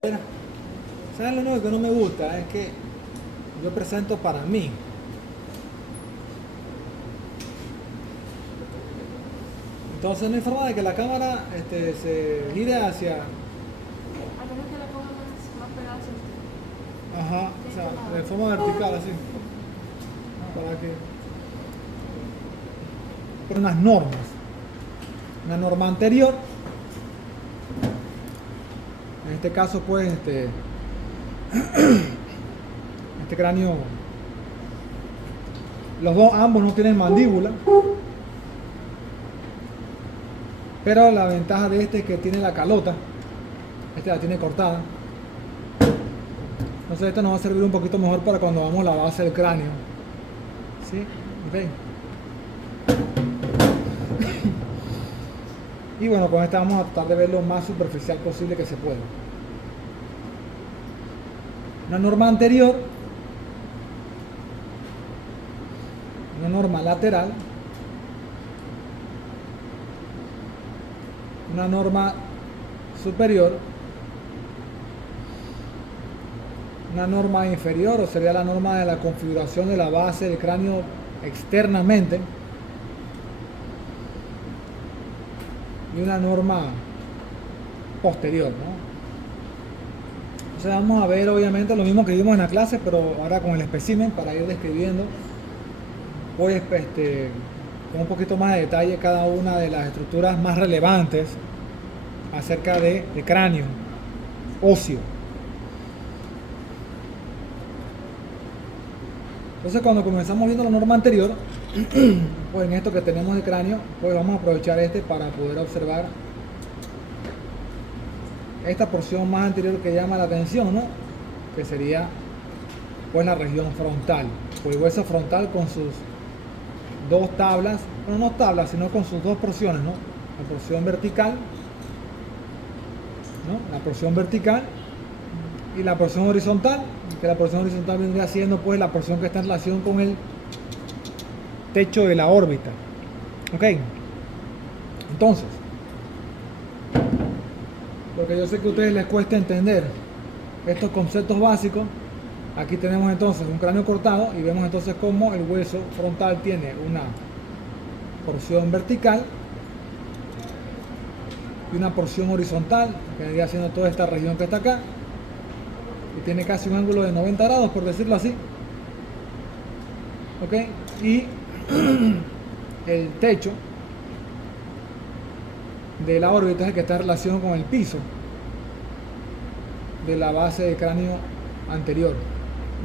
¿Sabes lo único que no me gusta? Es que yo presento para mí. Entonces no hay forma de que la cámara se gire hacia... A menos que la ponga más pegada hacia usted. Ajá, o De sea, este lado. de forma vertical así. Para que... Por unas normas. Una norma anterior. En este caso pues este cráneo... ambos no tienen mandíbula. Pero la ventaja de este es que tiene la calota. Este la tiene cortada. Entonces este nos va a servir un poquito mejor para cuando vamos a la base del cráneo. ¿Sí? ¿Ok? Y bueno, con este vamos a tratar de ver lo más superficial posible que se pueda. Una norma anterior. Una norma lateral. Una norma superior, una norma inferior, o sería la norma de la configuración de la base del cráneo externamente, y una norma posterior, ¿no? Entonces vamos a ver obviamente lo mismo que vimos en la clase, pero ahora con el espécimen para ir describiendo pues con un poquito más de detalle cada una de las estructuras más relevantes acerca de cráneo óseo. Entonces cuando comenzamos viendo la norma anterior, pues en esto que tenemos de cráneo, pues vamos a aprovechar para poder observar esta porción más anterior que llama la atención, ¿no? Que sería pues la región frontal, pues el hueso frontal con sus dos tablas, bueno, no tablas, sino con sus dos porciones, ¿no? La porción vertical, ¿no? La porción vertical y la porción horizontal, que la porción horizontal vendría siendo pues la porción que está en relación con el techo de la órbita. Ok, entonces, porque yo sé que a ustedes les cuesta entender estos conceptos básicos, aquí tenemos entonces un cráneo cortado y vemos entonces cómo el hueso frontal tiene una porción vertical y una porción horizontal, que vendría siendo toda esta región que está acá, y tiene casi un ángulo de 90 grados, por decirlo así. Ok, y el techo de la órbita es el que está en relación con el piso de la base del cráneo anterior,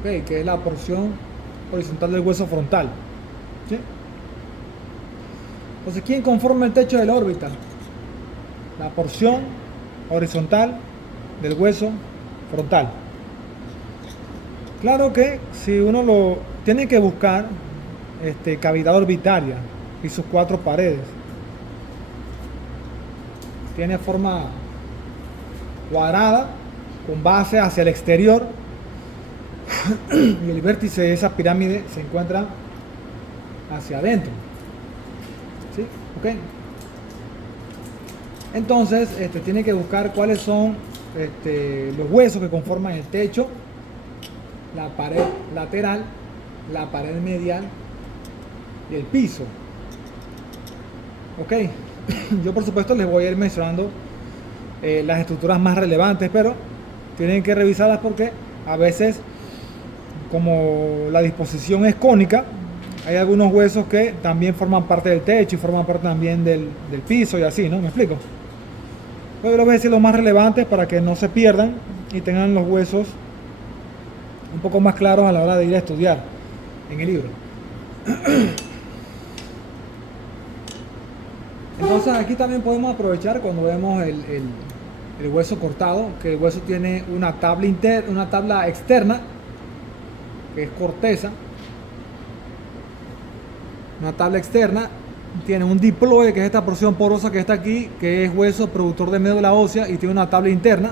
okay, que es la porción horizontal del hueso frontal. ¿Sí? Entonces, ¿quién conforma el techo de la órbita? La porción horizontal del hueso frontal. Claro que si uno lo tiene que buscar cavidad orbitaria y sus cuatro paredes, tiene forma cuadrada con base hacia el exterior y el vértice de esa pirámide se encuentra hacia adentro. ¿Sí? ¿Ok? Entonces tiene que buscar cuáles son los huesos que conforman el techo, la pared lateral, la pared medial y el piso. Ok, yo por supuesto les voy a ir mencionando las estructuras más relevantes, pero tienen que revisarlas porque a veces, como la disposición es cónica, hay algunos huesos que también forman parte del techo y forman parte también del piso y así, ¿no? ¿Me explico? Pero les voy a decir los más relevantes para que no se pierdan y tengan los huesos un poco más claros a la hora de ir a estudiar en el libro. Entonces aquí también podemos aprovechar cuando vemos el hueso cortado, que el hueso tiene una tabla externa, que es corteza, una tabla externa, tiene un diploide, que es esta porción porosa que está aquí, que es hueso productor de médula ósea, y tiene una tabla interna,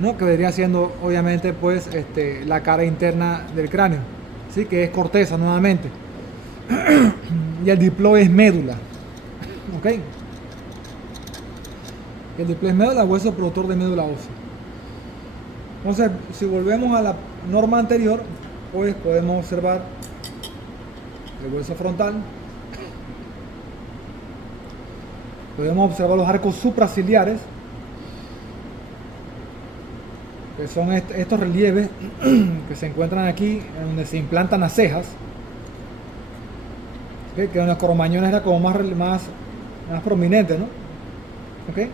¿no? Que vendría siendo obviamente pues la cara interna del cráneo, ¿sí? Que es corteza nuevamente. Y el diploide es médula. ¿Ok? El duplex médula, hueso productor de médula ósea. Entonces, si volvemos a la norma anterior, pues podemos observar el hueso frontal. Podemos observar los arcos supraciliares, que son estos relieves que se encuentran aquí, en donde se implantan las cejas. ¿Okay? Que en los cromañones era como más prominente, ¿no? ¿Okay?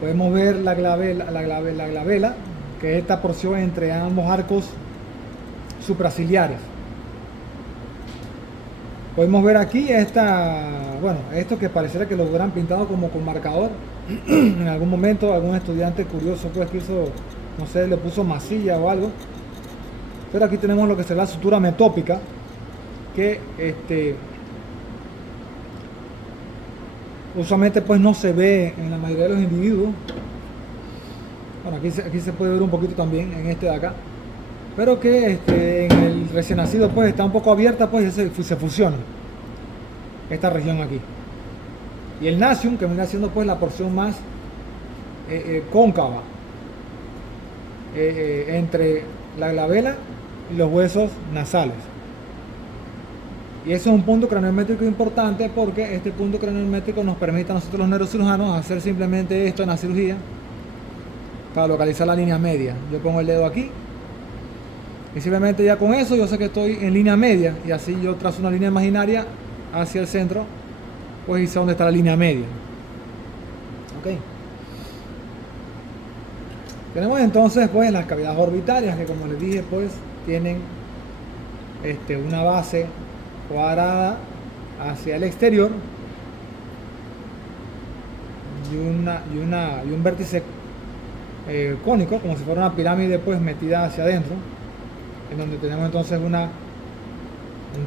Podemos ver la glabela, que es esta porción entre ambos arcos supraciliares. Podemos ver aquí esto que pareciera que lo hubieran pintado como con marcador. En algún momento algún estudiante curioso pues que hizo, no sé, le puso masilla o algo. Pero aquí tenemos lo que será la sutura metópica, que usualmente pues no se ve en la mayoría de los individuos. Bueno, aquí se puede ver un poquito también en este de acá, pero que en el recién nacido pues está un poco abierta, pues se fusiona esta región aquí. Y el nacium, que viene siendo pues la porción más cóncava entre la glabela y los huesos nasales. Y eso es un punto craniométrico importante, porque este punto craniométrico nos permite a nosotros los neurocirujanos hacer simplemente esto en la cirugía para localizar la línea media. Yo pongo el dedo aquí y simplemente ya con eso yo sé que estoy en línea media, y así yo trazo una línea imaginaria hacia el centro, pues y sé dónde está la línea media. Ok. Tenemos entonces pues las cavidades orbitarias, que como les dije pues tienen una base cuadrada hacia el exterior y un vértice cónico, como si fuera una pirámide pues metida hacia adentro, en donde tenemos entonces un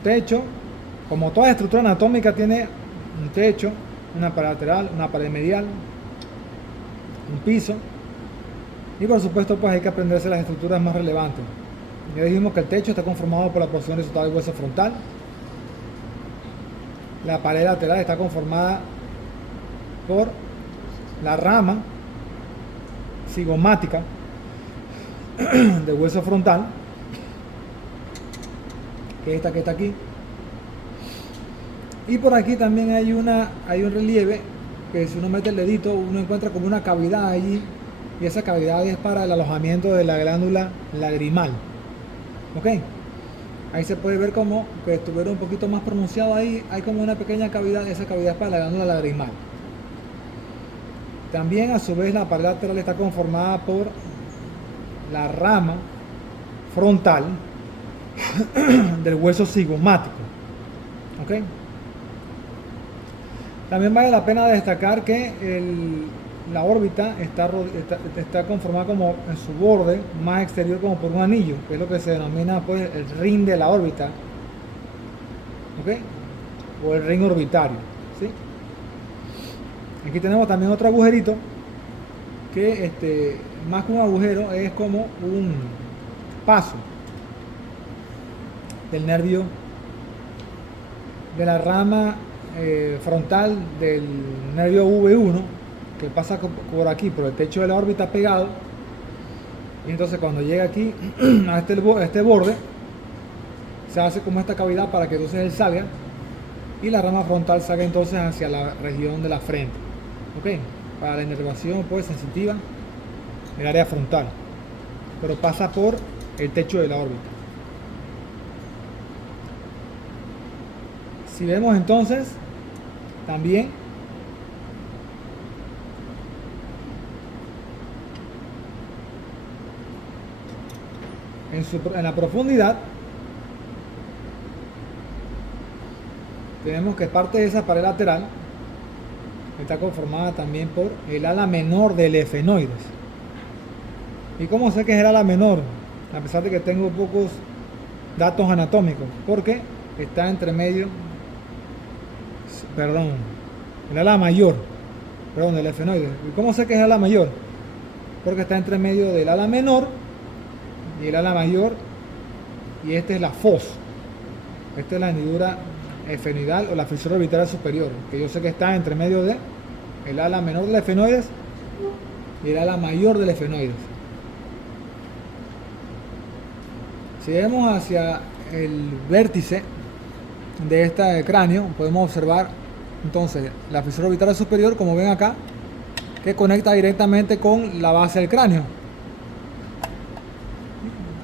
techo. Como toda estructura anatómica tiene un techo, una pared lateral, una pared medial, un piso, y por supuesto pues hay que aprenderse las estructuras más relevantes. Ya dijimos que el techo está conformado por la porción horizontal del hueso frontal. La pared lateral está conformada por la rama cigomática del hueso frontal, que es esta que está aquí. Y por aquí también hay un relieve que, si uno mete el dedito, uno encuentra como una cavidad allí, y esa cavidad es para el alojamiento de la glándula lagrimal. Ok, ahí se puede ver como que estuviera un poquito más pronunciado ahí, hay como una pequeña cavidad, esa cavidad es para la glándula lagrimal. También a su vez la pared lateral está conformada por la rama frontal del hueso cigomático. ¿Okay? También vale la pena destacar que la órbita está conformada como en su borde más exterior como por un anillo, que es lo que se denomina pues el ring de la órbita. ¿Okay? O el ring orbitario, ¿sí? Aquí tenemos también otro agujerito que más que un agujero es como un paso del nervio de la rama frontal del nervio V1, que pasa por aquí, por el techo de la órbita pegado, y entonces cuando llega aquí a este borde se hace como esta cavidad para que entonces él salga y la rama frontal salga entonces hacia la región de la frente. Ok, para la inervación pues sensitiva el área frontal, pero pasa por el techo de la órbita. Si vemos entonces también en la profundidad, tenemos que parte de esa pared lateral está conformada también por el ala menor del efenoides. ¿Y cómo sé que es el ala menor? A pesar de que tengo pocos datos anatómicos, porque está entre medio, el ala mayor, del efenoides. ¿Y cómo sé que es el ala mayor? Porque está entre medio del ala menor y el ala mayor, y esta es la fos. Esta es la hendidura efenoidal o la fisura orbital superior, que yo sé que está entre medio de el ala menor del efenoides y el ala mayor del efenoides. Si vemos hacia el vértice de este cráneo, podemos observar entonces la fisura orbital superior, como ven acá, que conecta directamente con la base del cráneo.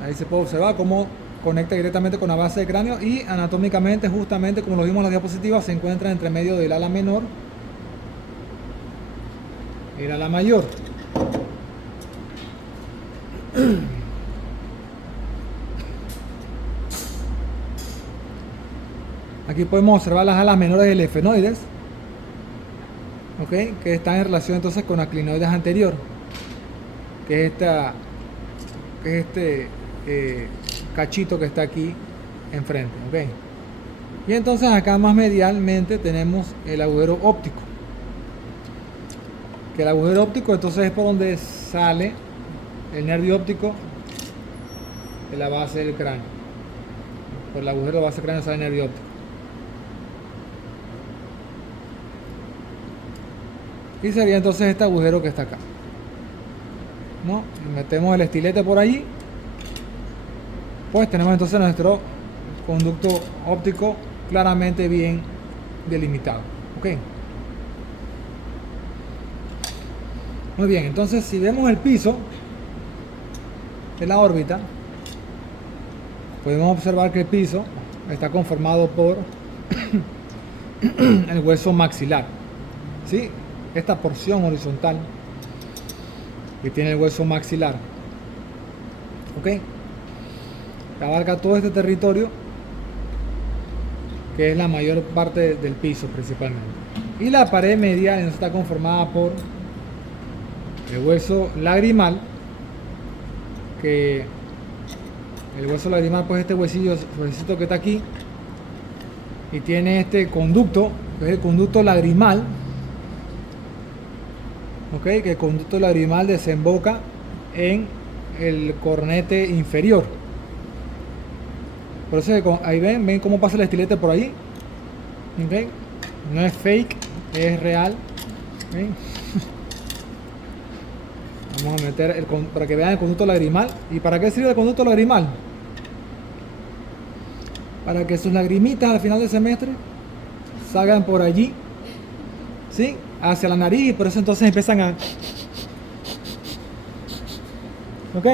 Ahí se puede observar cómo conecta directamente con la base del cráneo, y anatómicamente, justamente como lo vimos en la diapositiva, se encuentra entre medio del ala menor y el ala mayor. Aquí podemos observar las alas menores del efenoides, ¿ok? Que están en relación entonces con la clinoides anterior, que es este cachito que está aquí enfrente, ¿ok? Y entonces acá más medialmente tenemos el agujero óptico, que el agujero óptico entonces es por donde sale el nervio óptico de la base del cráneo. Por el agujero de la base del cráneo sale el nervio óptico. Y sería entonces este agujero que está acá, ¿no? Y metemos el estilete por allí, pues tenemos entonces nuestro conducto óptico claramente bien delimitado, ¿ok? Muy bien, entonces si vemos el piso de la órbita, podemos observar que el piso está conformado por el hueso maxilar, ¿sí? Esta porción horizontal que tiene el hueso maxilar, ¿ok? Que abarca todo este territorio, que es la mayor parte del piso principalmente. Y la pared medial está conformada por el hueso lagrimal, que el hueso lagrimal, pues este huesito que está aquí, y tiene este conducto, que es el conducto lagrimal, ¿ok? Que el conducto lagrimal desemboca en el cornete inferior. Por eso ahí ven cómo pasa el estilete por ahí, ¿ok? No es fake, es real, ¿ok? Vamos a meter para que vean el conducto lagrimal. ¿Y para qué sirve el conducto lagrimal? Para que sus lagrimitas al final del semestre salgan por allí, ¿sí? Hacia la nariz, y por eso entonces empiezan a... ¿ok?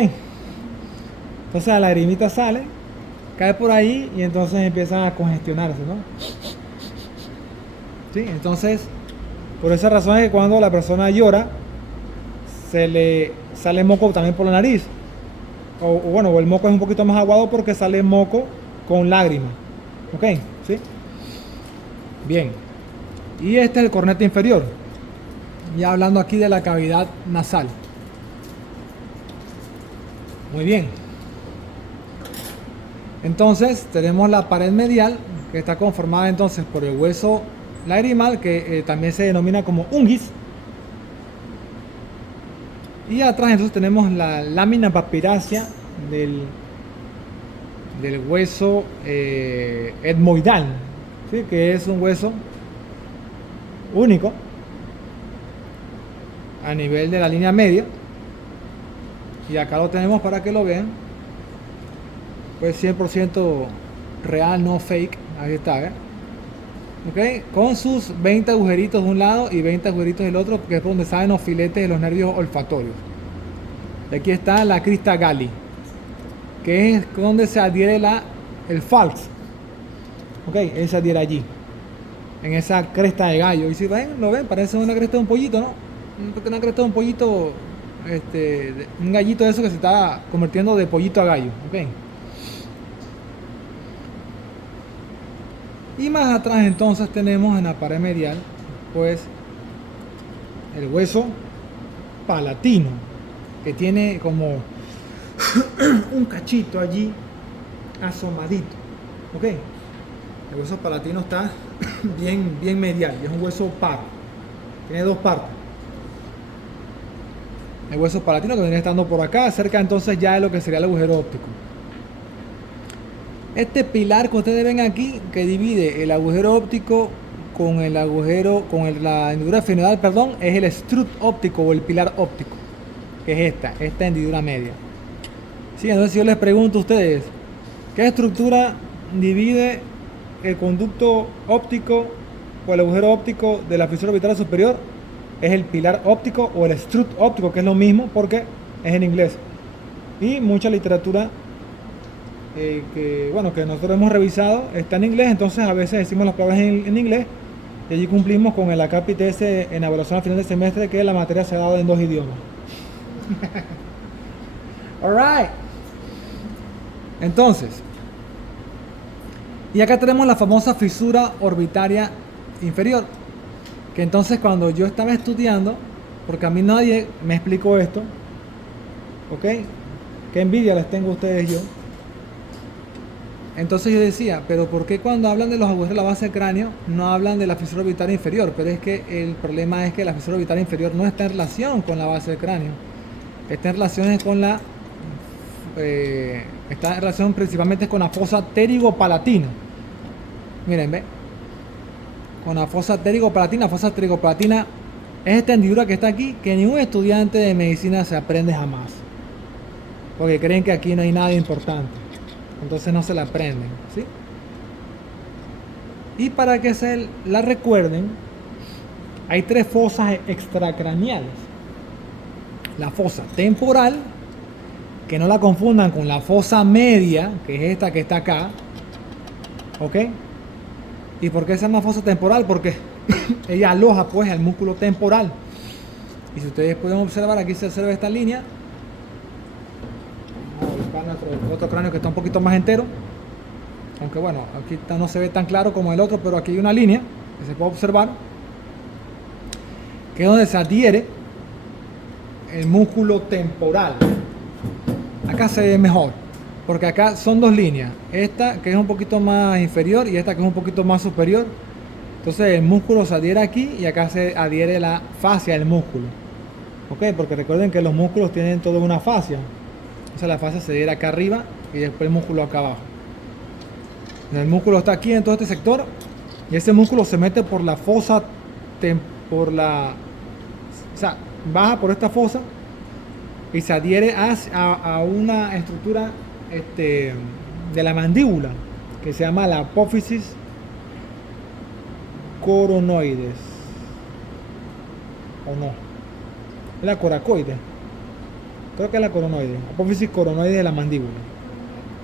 Entonces la lagrimita sale, cae por ahí y entonces empiezan a congestionarse, ¿no? ¿Sí? Entonces, por esa razón es que cuando la persona llora, se le sale moco también por la nariz. O el moco es un poquito más aguado porque sale moco con lágrimas. ¿Ok? ¿Sí? Bien. Y este es el cornete inferior. Ya hablando aquí de la cavidad nasal. Muy bien. Entonces tenemos la pared medial, que está conformada entonces por el hueso lagrimal, que también se denomina como ungis. Y atrás entonces tenemos la lámina papirácea del hueso etmoidal, ¿sí? Que es un hueso único a nivel de la línea media, y acá lo tenemos para que lo vean, pues 100% real, no fake. Ahí está, ¿eh? ¿Ok? Con sus 20 agujeritos de un lado y 20 agujeritos del otro, que es por donde salen los filetes de los nervios olfatorios. Y aquí está la crista galli, que es donde se adhiere el falx. ¿Ok? Él se adhiere allí, en esa cresta de gallo. Y si ven, lo ven, parece una cresta de un pollito, ¿no? Una cresta de un pollito, un gallito de eso que se está convirtiendo de pollito a gallo. ¿Ok? Y más atrás entonces tenemos en la pared medial, pues, el hueso palatino, que tiene como un cachito allí asomadito. ¿Ok? El hueso palatino está bien medial, y es un hueso par, tiene dos partes. El hueso palatino que viene estando por acá, cerca entonces ya de lo que sería el agujero óptico. Este pilar que ustedes ven aquí, que divide el agujero óptico con el agujero, la hendidura esfenoidal, perdón, es el strut óptico o el pilar óptico, que es esta hendidura media. Sí, entonces si yo les pregunto a ustedes, ¿qué estructura divide el conducto óptico o el agujero óptico de la fisura orbital superior? Es el pilar óptico o el strut óptico, que es lo mismo porque es en inglés. Y mucha literatura que nosotros hemos revisado está en inglés, entonces a veces decimos las palabras en inglés y allí cumplimos con el ACAPIT en evaluación al final del semestre, que la materia se ha dado en 2 idiomas. Alright. Entonces, y acá tenemos la famosa fisura orbitaria inferior, que entonces cuando yo estaba estudiando, porque a mí nadie me explicó esto, ¿ok? Qué envidia les tengo a ustedes yo. Entonces yo decía, pero ¿por qué cuando hablan de los agujeros de la base del cráneo no hablan de la fisura orbitaria inferior? Pero es que el problema es que la fisura orbitaria inferior no está en relación con la base del cráneo. Está en relación con está en relación principalmente con la fosa pterigopalatina. Miren, ve. Con la fosa pterigopalatina. Fosa pterigopalatina es esta hendidura que está aquí, que ningún estudiante de medicina se aprende jamás. Porque creen que aquí no hay nada importante. Entonces no se la aprenden, ¿sí? Y para que se la recuerden, hay 3 fosas extracraneales. La fosa temporal, que no la confundan con la fosa media, que es esta que está acá, ¿ok? ¿Y por qué se llama fosa temporal? Porque ella aloja pues el músculo temporal. Y si ustedes pueden observar, aquí se observa esta línea. Otro cráneo que está un poquito más entero, aunque bueno, aquí no se ve tan claro como el otro, pero aquí hay una línea que se puede observar, que es donde se adhiere el músculo temporal. Acá se ve mejor, porque acá son 2 líneas, esta que es un poquito más inferior y esta que es un poquito más superior. Entonces el músculo se adhiere aquí y acá se adhiere la fascia del músculo, ¿ok? Porque recuerden que los músculos tienen toda una fascia. Entonces la fascia se adhiere acá arriba y después el músculo acá abajo. El músculo está aquí en todo este sector y ese músculo se mete por la fosa, o sea, baja por esta fosa y se adhiere a una estructura de la mandíbula que se llama la apófisis coronoides, o no, es la coracoide. Creo que es la coronoide, apófisis coronoide de la mandíbula.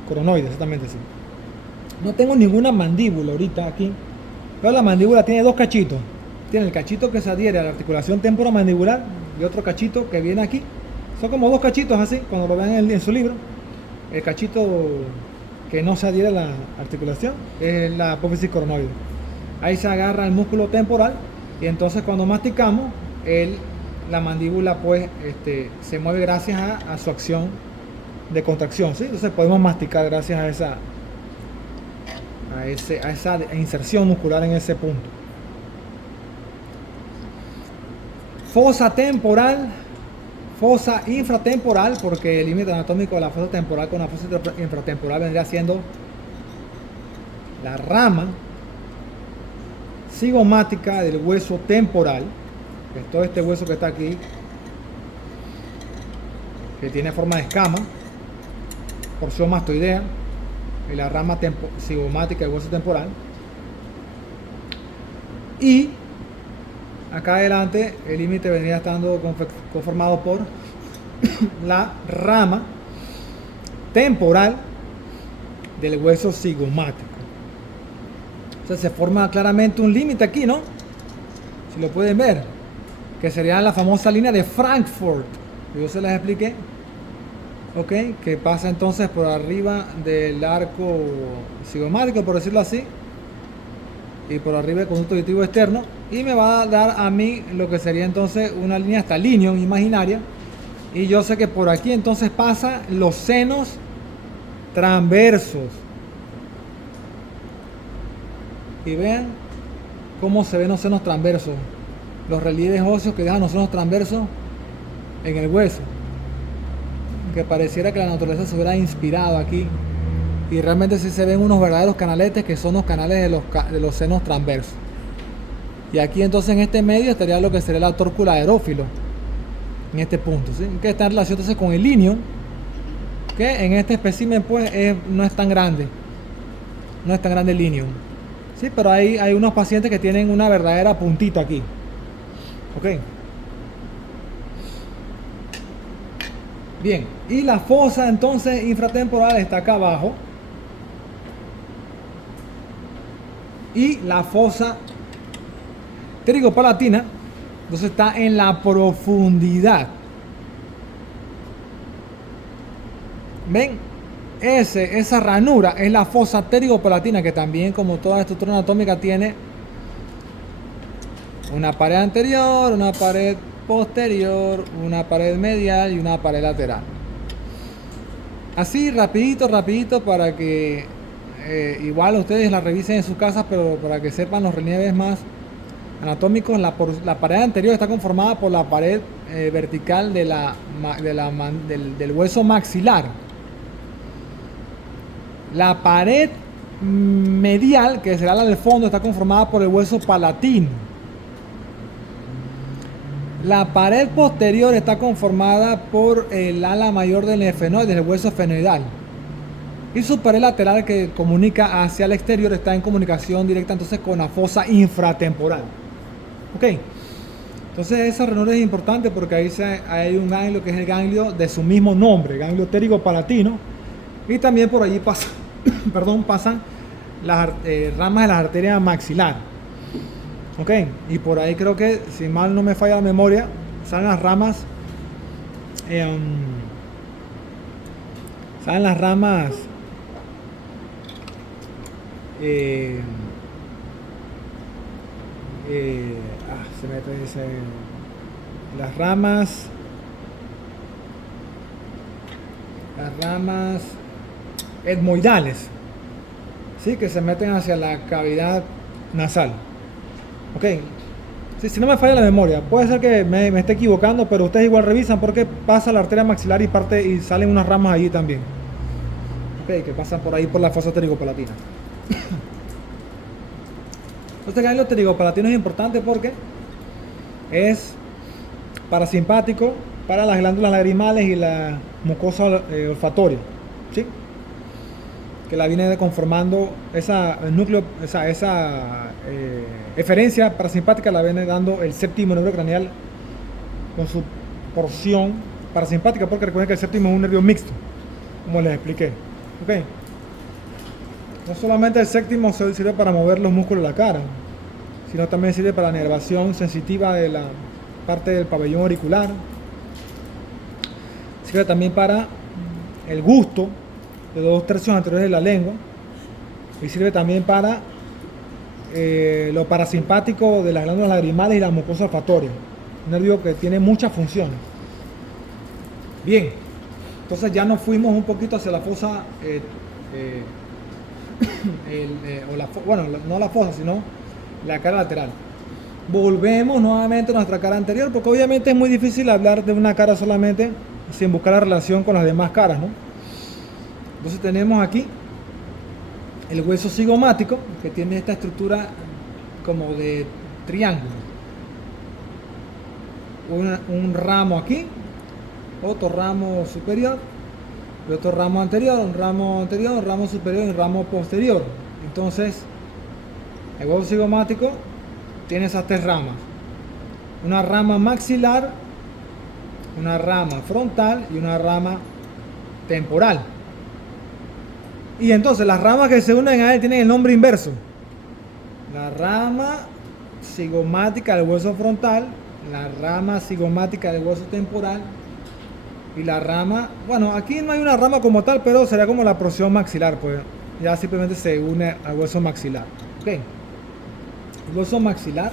Coronoide, exactamente así. No tengo ninguna mandíbula ahorita aquí, pero la mandíbula tiene 2 cachitos. Tiene el cachito que se adhiere a la articulación temporomandibular y otro cachito que viene aquí. Son como 2 cachitos así, cuando lo vean en su libro. El cachito que no se adhiere a la articulación es la apófisis coronoide. Ahí se agarra el músculo temporal y entonces cuando masticamos, la mandíbula pues se mueve gracias a su acción de contracción, ¿sí? Entonces podemos masticar gracias a esa inserción muscular en ese punto. Fosa temporal, fosa infratemporal, porque el límite anatómico de la fosa temporal con la fosa infratemporal vendría siendo la rama cigomática del hueso temporal, que es todo este hueso que está aquí, que tiene forma de escama, porción mastoidea, y la rama cigomática del hueso temporal. Y acá adelante el límite vendría estando conformado por la rama temporal del hueso cigomático. Entonces se forma claramente un límite aquí, ¿no? Si lo pueden ver, que sería la famosa línea de Frankfurt, yo se las expliqué, ok, que pasa entonces por arriba del arco cigomático, por decirlo así, y por arriba del conducto auditivo externo, y me va a dar a mí lo que sería entonces una línea hasta línea imaginaria, y yo sé que por aquí entonces pasa los senos transversos, y vean cómo se ven los senos transversos, los relieves óseos que dejan los senos transversos en el hueso, que pareciera que la naturaleza se hubiera inspirado aquí, y realmente sí se ven unos verdaderos canaletes que son los canales de los senos transversos. Y aquí entonces en este medio estaría lo que sería la tórcula aerófilo, en este punto, ¿sí? Que está en relación entonces con el ilion, que en este espécimen pues no es tan grande, no es tan grande el ilion, ¿sí? Pero hay unos pacientes que tienen una verdadera puntita aquí, ok. Bien, y la fosa entonces infratemporal está acá abajo. Y la fosa pterigopalatina entonces está en la profundidad. ¿Ven? Esa ranura es la fosa pterigopalatina, que también, como toda estructura anatómica, tiene una pared anterior, una pared posterior, una pared medial y una pared lateral. Así rapidito para que igual ustedes la revisen en sus casas, pero para que sepan los relieves más anatómicos. La pared anterior está conformada por la pared vertical del hueso maxilar. La pared medial, que será la del fondo, está conformada por el hueso palatino. La pared posterior está conformada por el ala mayor del nefenoide, el hueso fenoidal. Y su pared lateral, que comunica hacia el exterior, está en comunicación directa entonces con la fosa infratemporal. Ok. Entonces esa ranura es importante porque ahí hay un ganglio que es el ganglio de su mismo nombre, ganglio pterigopalatino. Y también por allí pasan las ramas de la arteria maxilar. Ok, y por ahí creo que, si mal no me falla la memoria, salen las ramas. Salen las ramas. Se me dice. Las ramas. Las ramas etmoidales. Sí, que se meten hacia la cavidad nasal. Ok, si no me falla la memoria, puede ser que me esté equivocando, pero ustedes igual revisan porque pasa la arteria maxilar y salen unas ramas allí también. Ok, que pasan por ahí por la fosa pterigopalatina. Este ganglio pterigopalatino es importante porque es parasimpático para las glándulas lagrimales y la mucosa olfatoria, ¿sí? Que la viene conformando el núcleo, esa eferencia parasimpática la viene dando el séptimo nervio craneal con su porción parasimpática, porque recuerden que el séptimo es un nervio mixto, como les expliqué. Okay. No solamente el séptimo sirve para mover los músculos de la cara, sino también sirve para la inervación sensitiva de la parte del pabellón auricular. Sirve también para el gusto de los 2/3 anteriores de la lengua, y sirve también para lo parasimpático de las glándulas lagrimales y la mucosa olfatoria, un nervio que tiene muchas funciones. Bien, entonces ya nos fuimos un poquito hacia la fosa, no la fosa, sino la cara lateral. Volvemos nuevamente a nuestra cara anterior, porque obviamente es muy difícil hablar de una cara solamente sin buscar la relación con las demás caras, ¿no? Entonces tenemos aquí el hueso cigomático, que tiene esta estructura como de triángulo. Un ramo aquí, otro ramo superior, y otro ramo anterior, un ramo superior y un ramo posterior. Entonces, el hueso cigomático tiene esas 3 ramas. Una rama maxilar, una rama frontal y una rama temporal. Y entonces las ramas que se unen a él tienen el nombre inverso. La rama cigomática del hueso frontal, la rama cigomática del hueso temporal y la rama, bueno, aquí no hay una rama como tal, pero será como la porción maxilar, pues ya simplemente se une al hueso maxilar. Ok, el hueso maxilar.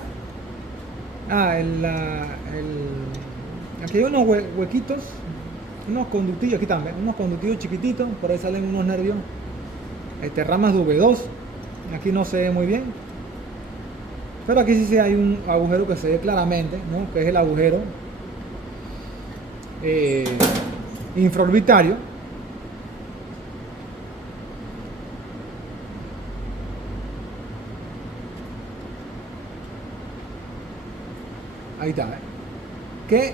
Aquí hay unos huequitos, unos conductillos, aquí también, unos conductillos chiquititos, por ahí salen unos nervios, ramas de V2, aquí no se ve muy bien, pero aquí sí hay un agujero que se ve claramente, ¿no? Que es el agujero infraorbitario. ahí está, que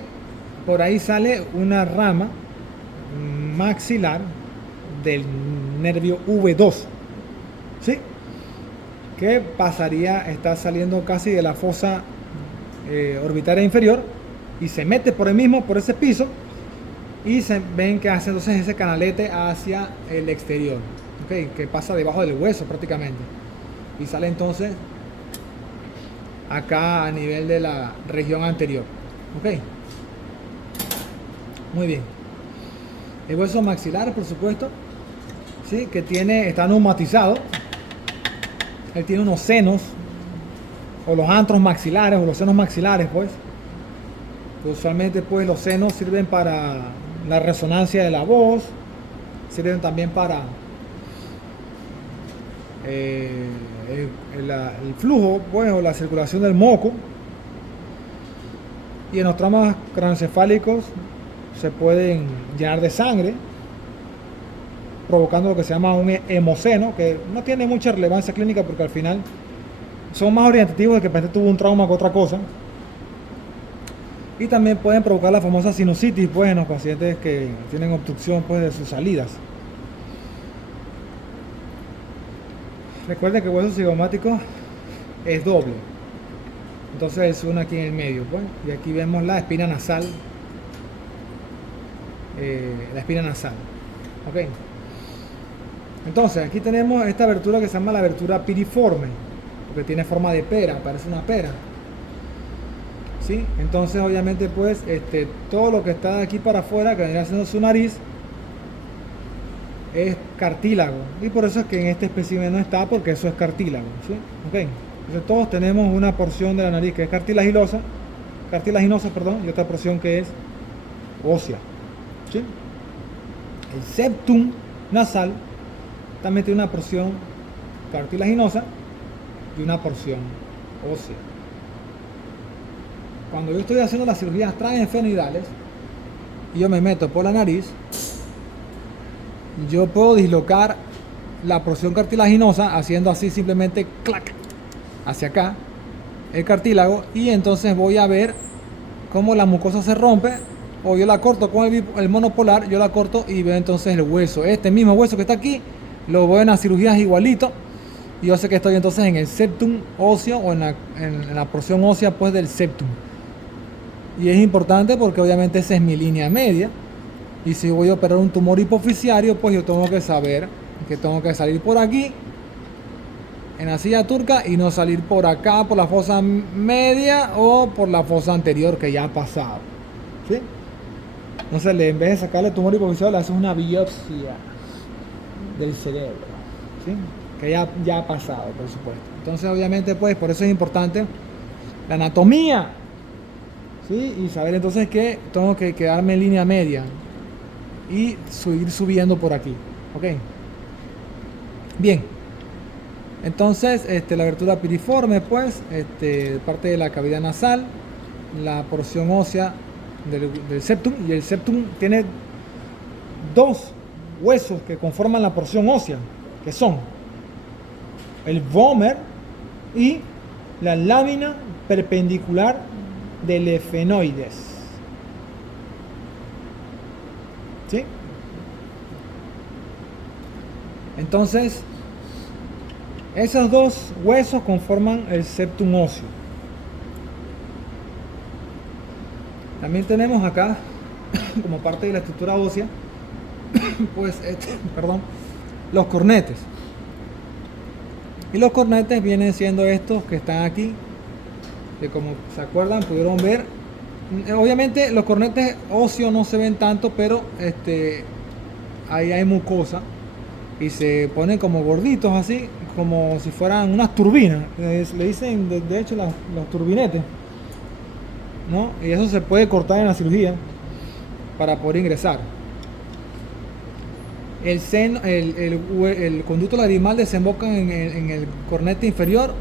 por ahí sale una rama maxilar del nervio V2, ¿sí? Que pasaría, está saliendo casi de la fosa orbitaria inferior y se mete por el mismo, por ese piso, y se ven que hace entonces ese canalete hacia el exterior, ¿okay? Que pasa debajo del hueso prácticamente y sale entonces acá a nivel de la región anterior, ¿ok? Muy bien. El hueso maxilar, por supuesto, ¿sí? Que está neumatizado. Él tiene unos senos, o los antros maxilares, o los senos maxilares, pues. Usualmente, pues, los senos sirven para la resonancia de la voz, sirven también para el flujo, pues, o la circulación del moco. Y en los traumas craneoencefálicos se pueden llenar de sangre, provocando lo que se llama un hemoceno, que no tiene mucha relevancia clínica porque al final son más orientativos de que el paciente tuvo un trauma que otra cosa. Y también pueden provocar la famosa sinusitis, pues, en los pacientes que tienen obstrucción, pues, de sus salidas. Recuerden que el hueso cigomático es doble, entonces es uno aquí en el medio, pues, y aquí vemos la espina nasal, ok. Entonces aquí tenemos esta abertura que se llama la abertura piriforme, porque tiene forma de pera, parece una pera, ¿sí? Entonces obviamente, pues, todo lo que está de aquí para afuera, que vendría siendo su nariz, es cartílago, y por eso es que en este espécimen no está, porque eso es cartílago, ¿sí? Okay. Entonces todos tenemos una porción de la nariz que es cartilaginosa, y otra porción que es ósea, ¿sí? El septum nasal también tiene una porción cartilaginosa y una porción ósea. Cuando yo estoy haciendo las cirugías transesfenoidales y yo me meto por la nariz, yo puedo dislocar la porción cartilaginosa haciendo así simplemente clac hacia acá el cartílago, y entonces voy a ver cómo la mucosa se rompe, o yo la corto con el monopolar, yo la corto y veo entonces el hueso, este mismo hueso que está aquí, lo veo en las cirugías igualito, y yo sé que estoy entonces en el septum óseo, o en la porción ósea, pues, del septum. Y es importante porque obviamente esa es mi línea media. Y si voy a operar un tumor hipoficiario, pues yo tengo que saber que tengo que salir por aquí, en la silla turca, y no salir por acá, por la fosa media o por la fosa anterior que ya ha pasado, ¿sí? Entonces, en vez de sacarle el tumor hipoficiario, le haces una biopsia del cerebro, ¿sí? Que ya ha pasado, por supuesto. Entonces, obviamente, pues, por eso es importante la anatomía, ¿sí? Y saber entonces que tengo que quedarme en línea media y ir subiendo por aquí, ¿ok? Bien, entonces la abertura piriforme, pues, parte de la cavidad nasal, la porción ósea del septum, y el septum tiene dos huesos que conforman la porción ósea, que son el vómer y la lámina perpendicular del efenoides. ¿Sí? Entonces, esos dos huesos conforman el septum óseo. También tenemos acá, como parte de la estructura ósea, pues, los cornetes. Y los cornetes vienen siendo estos que están aquí, que, como se acuerdan, pudieron ver. Obviamente los cornetes óseos no se ven tanto, pero ahí hay mucosa y se ponen como gorditos, así como si fueran unas turbinas. Le dicen de hecho los turbinetes, ¿no? Y eso se puede cortar en la cirugía para poder ingresar. El conducto lagrimal desemboca en el cornete inferior.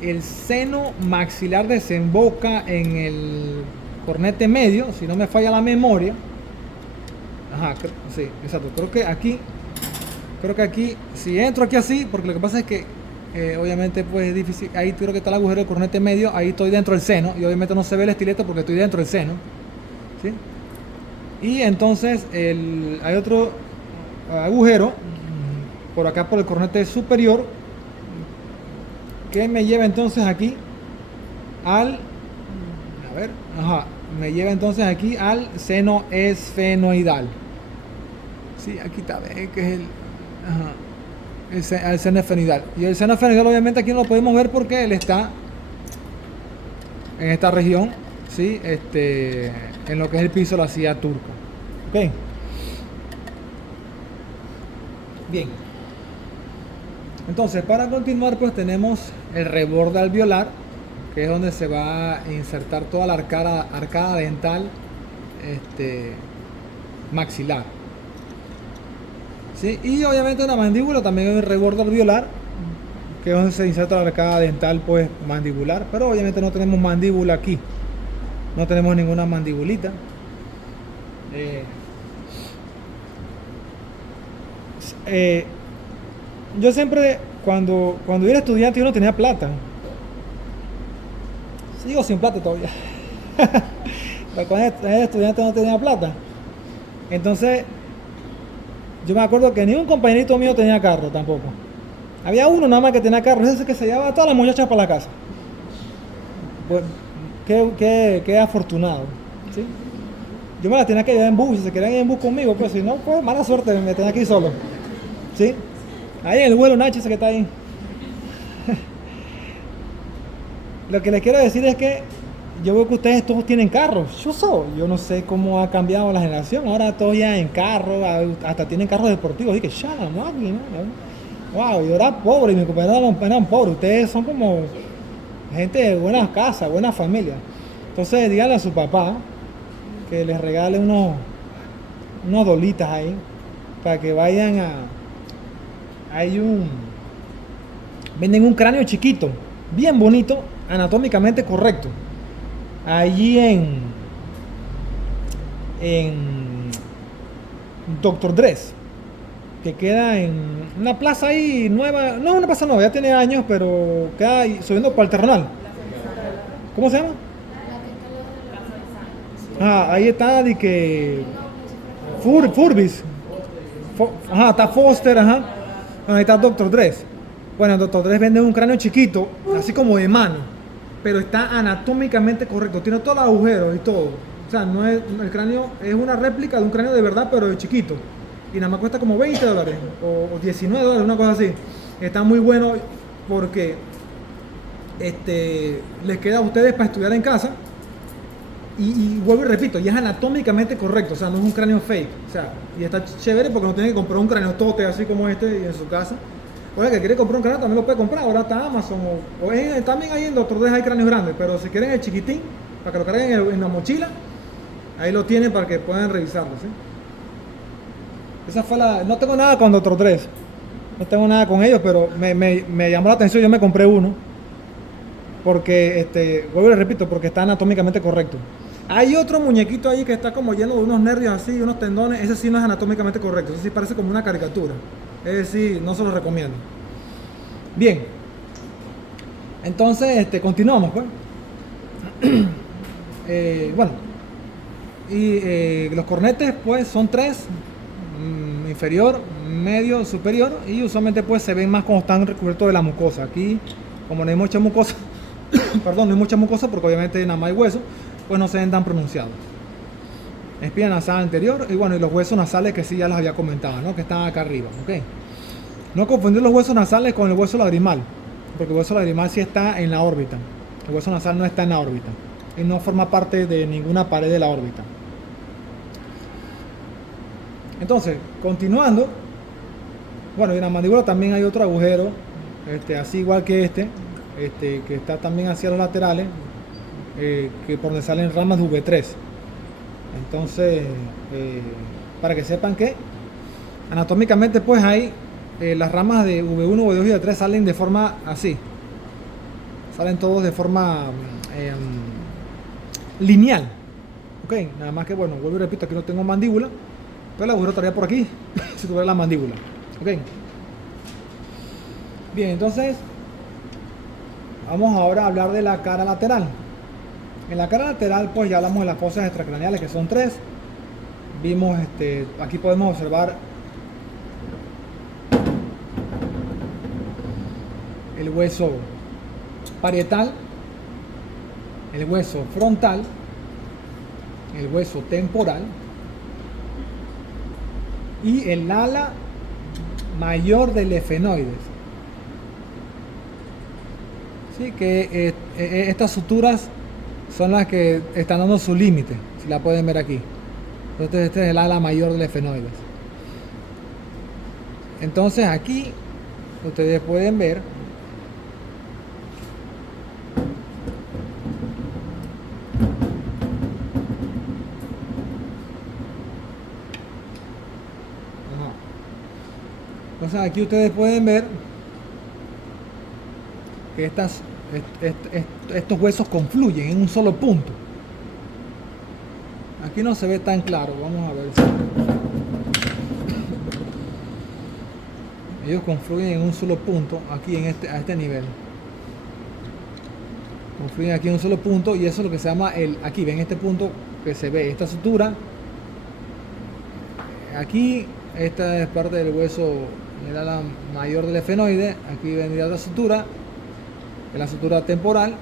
El seno maxilar desemboca en el cornete medio, si no me falla la memoria. Ajá, sí, exacto. Creo que aquí, si entro aquí así, porque lo que pasa es que obviamente pues es difícil, ahí creo que está el agujero del cornete medio, ahí estoy dentro del seno y obviamente no se ve el estilete porque estoy dentro del seno, ¿sí? Y entonces hay otro agujero por acá por el cornete superior que me lleva entonces aquí al, a ver, ajá, me lleva entonces aquí al seno esfenoidal. Sí, aquí está, que es el seno esfenoidal. Y el seno esfenoidal obviamente aquí no lo podemos ver porque él está en esta región, ¿sí? En lo que es el piso de la silla turca. Ok. Bien. Entonces, para continuar, pues tenemos el reborde alveolar, que es donde se va a insertar toda la arcada dental maxilar. ¿Sí? Y obviamente en la mandíbula también hay un reborde alveolar, que es donde se inserta la arcada dental pues mandibular, pero obviamente no tenemos mandíbula aquí, no tenemos ninguna mandibulita. Yo siempre, cuando yo era estudiante, yo no tenía plata. Sigo sin plata todavía. Pero cuando era estudiante no tenía plata. Entonces, yo me acuerdo que ni un compañerito mío tenía carro tampoco. Había uno nada más que tenía carro, ese que se llevaba a todas las muchachas para la casa. Pues, qué afortunado, ¿sí? Yo me la tenía que llevar en bus, si se querían ir en bus conmigo, pues si no, pues mala suerte, me tenía que ir solo, ¿sí? Ahí en el vuelo Nacho, ese que está ahí. Lo que les quiero decir es que yo veo que ustedes todos tienen carros. Yo no sé cómo ha cambiado la generación. Ahora todos ya en carro, hasta tienen carros deportivos. Y que ya la máquina. Wow, yo era pobre y mis compañeros eran pobres. Ustedes son como gente de buenas casas, buenas familias. Entonces díganle a su papá que les regale unos dolitas ahí para que vayan venden un cráneo chiquito, bien bonito, anatómicamente correcto. Allí en Dr. Dres, que queda en una plaza ahí nueva, no es una plaza nueva, ya tiene años, pero queda ahí, subiendo para el terrenal. ¿Cómo se llama? Ahí está de que Furbis. Está Foster, ahí está Dr. Dres. Bueno, Dr. Dres vende un cráneo chiquito, así como de mano, pero está anatómicamente correcto, tiene todos los agujeros y todo. O sea, no es, el cráneo es una réplica de un cráneo de verdad, pero de chiquito. Y nada más cuesta como $20 o $19, una cosa así. Está muy bueno porque les queda a ustedes para estudiar en casa. Y vuelvo y repito, y es anatómicamente correcto, o sea, no es un cráneo fake. O sea, y está chévere porque no tiene que comprar un cráneo tote así como este en su casa. Ahora que quiere comprar un cráneo también lo puede comprar, ahora está Amazon también ahí en Dr. Dres hay cráneos grandes, pero si quieren el chiquitín, para que lo carguen en la mochila, ahí lo tienen para que puedan revisarlo, ¿sí? Esa fue no tengo nada con Dr. Dres, no tengo nada con ellos, pero me llamó la atención, yo me compré uno, porque, vuelvo y repito, porque está anatómicamente correcto. Hay otro muñequito ahí que está como lleno de unos nervios así, unos tendones, ese sí no es anatómicamente correcto, ese sí parece como una caricatura. Es decir, no se lo recomiendo. Bien. Entonces, continuamos, pues. Bueno. Y los cornetes, pues, son tres. Inferior, medio, superior. Y usualmente, pues, se ven más cuando están recubiertos de la mucosa. Aquí, como no hay mucha mucosa, perdón, no hay mucha mucosa porque obviamente nada más hay hueso, pues no se ven tan pronunciados. Espina nasal anterior y bueno, y los huesos nasales que sí ya los había comentado, ¿no? Que están acá arriba, ¿ok? No confundir los huesos nasales con el hueso lagrimal, porque el hueso lagrimal sí está en la órbita. El hueso nasal no está en la órbita y no forma parte de ninguna pared de la órbita. Entonces, continuando, bueno, y en la mandíbula también hay otro agujero, así igual que que está también hacia los laterales, que por donde salen ramas de V3. Entonces, para que sepan que anatómicamente pues hay las ramas de V1, V2 y V3 salen de forma así. Salen todos de forma lineal. Ok, nada más que bueno, vuelvo y repito, aquí no tengo mandíbula, pero el agujero estaría por aquí si tuviera la mandíbula. Ok. Bien, entonces Vamos ahora a hablar de la cara lateral. En la cara lateral, pues ya hablamos de las fosas extracraneales, que son tres. Vimos, aquí podemos observar el hueso parietal, el hueso frontal, el hueso temporal y el ala mayor del efenoides. Sí, que estas suturas son las que están dando su límite, si la pueden ver aquí. Entonces este es el ala mayor del efenoides. Entonces aquí ustedes pueden ver entonces aquí ustedes pueden ver que estos huesos confluyen en un solo punto. Aquí no se ve tan claro, vamos a ver si ellos confluyen en un solo punto aquí a este nivel. Confluyen aquí en un solo punto y eso es lo que se llama aquí ven este punto que se ve, esta sutura. Aquí esta es parte del hueso, el ala mayor del efenoide. Aquí vendría la sutura, la sutura temporal,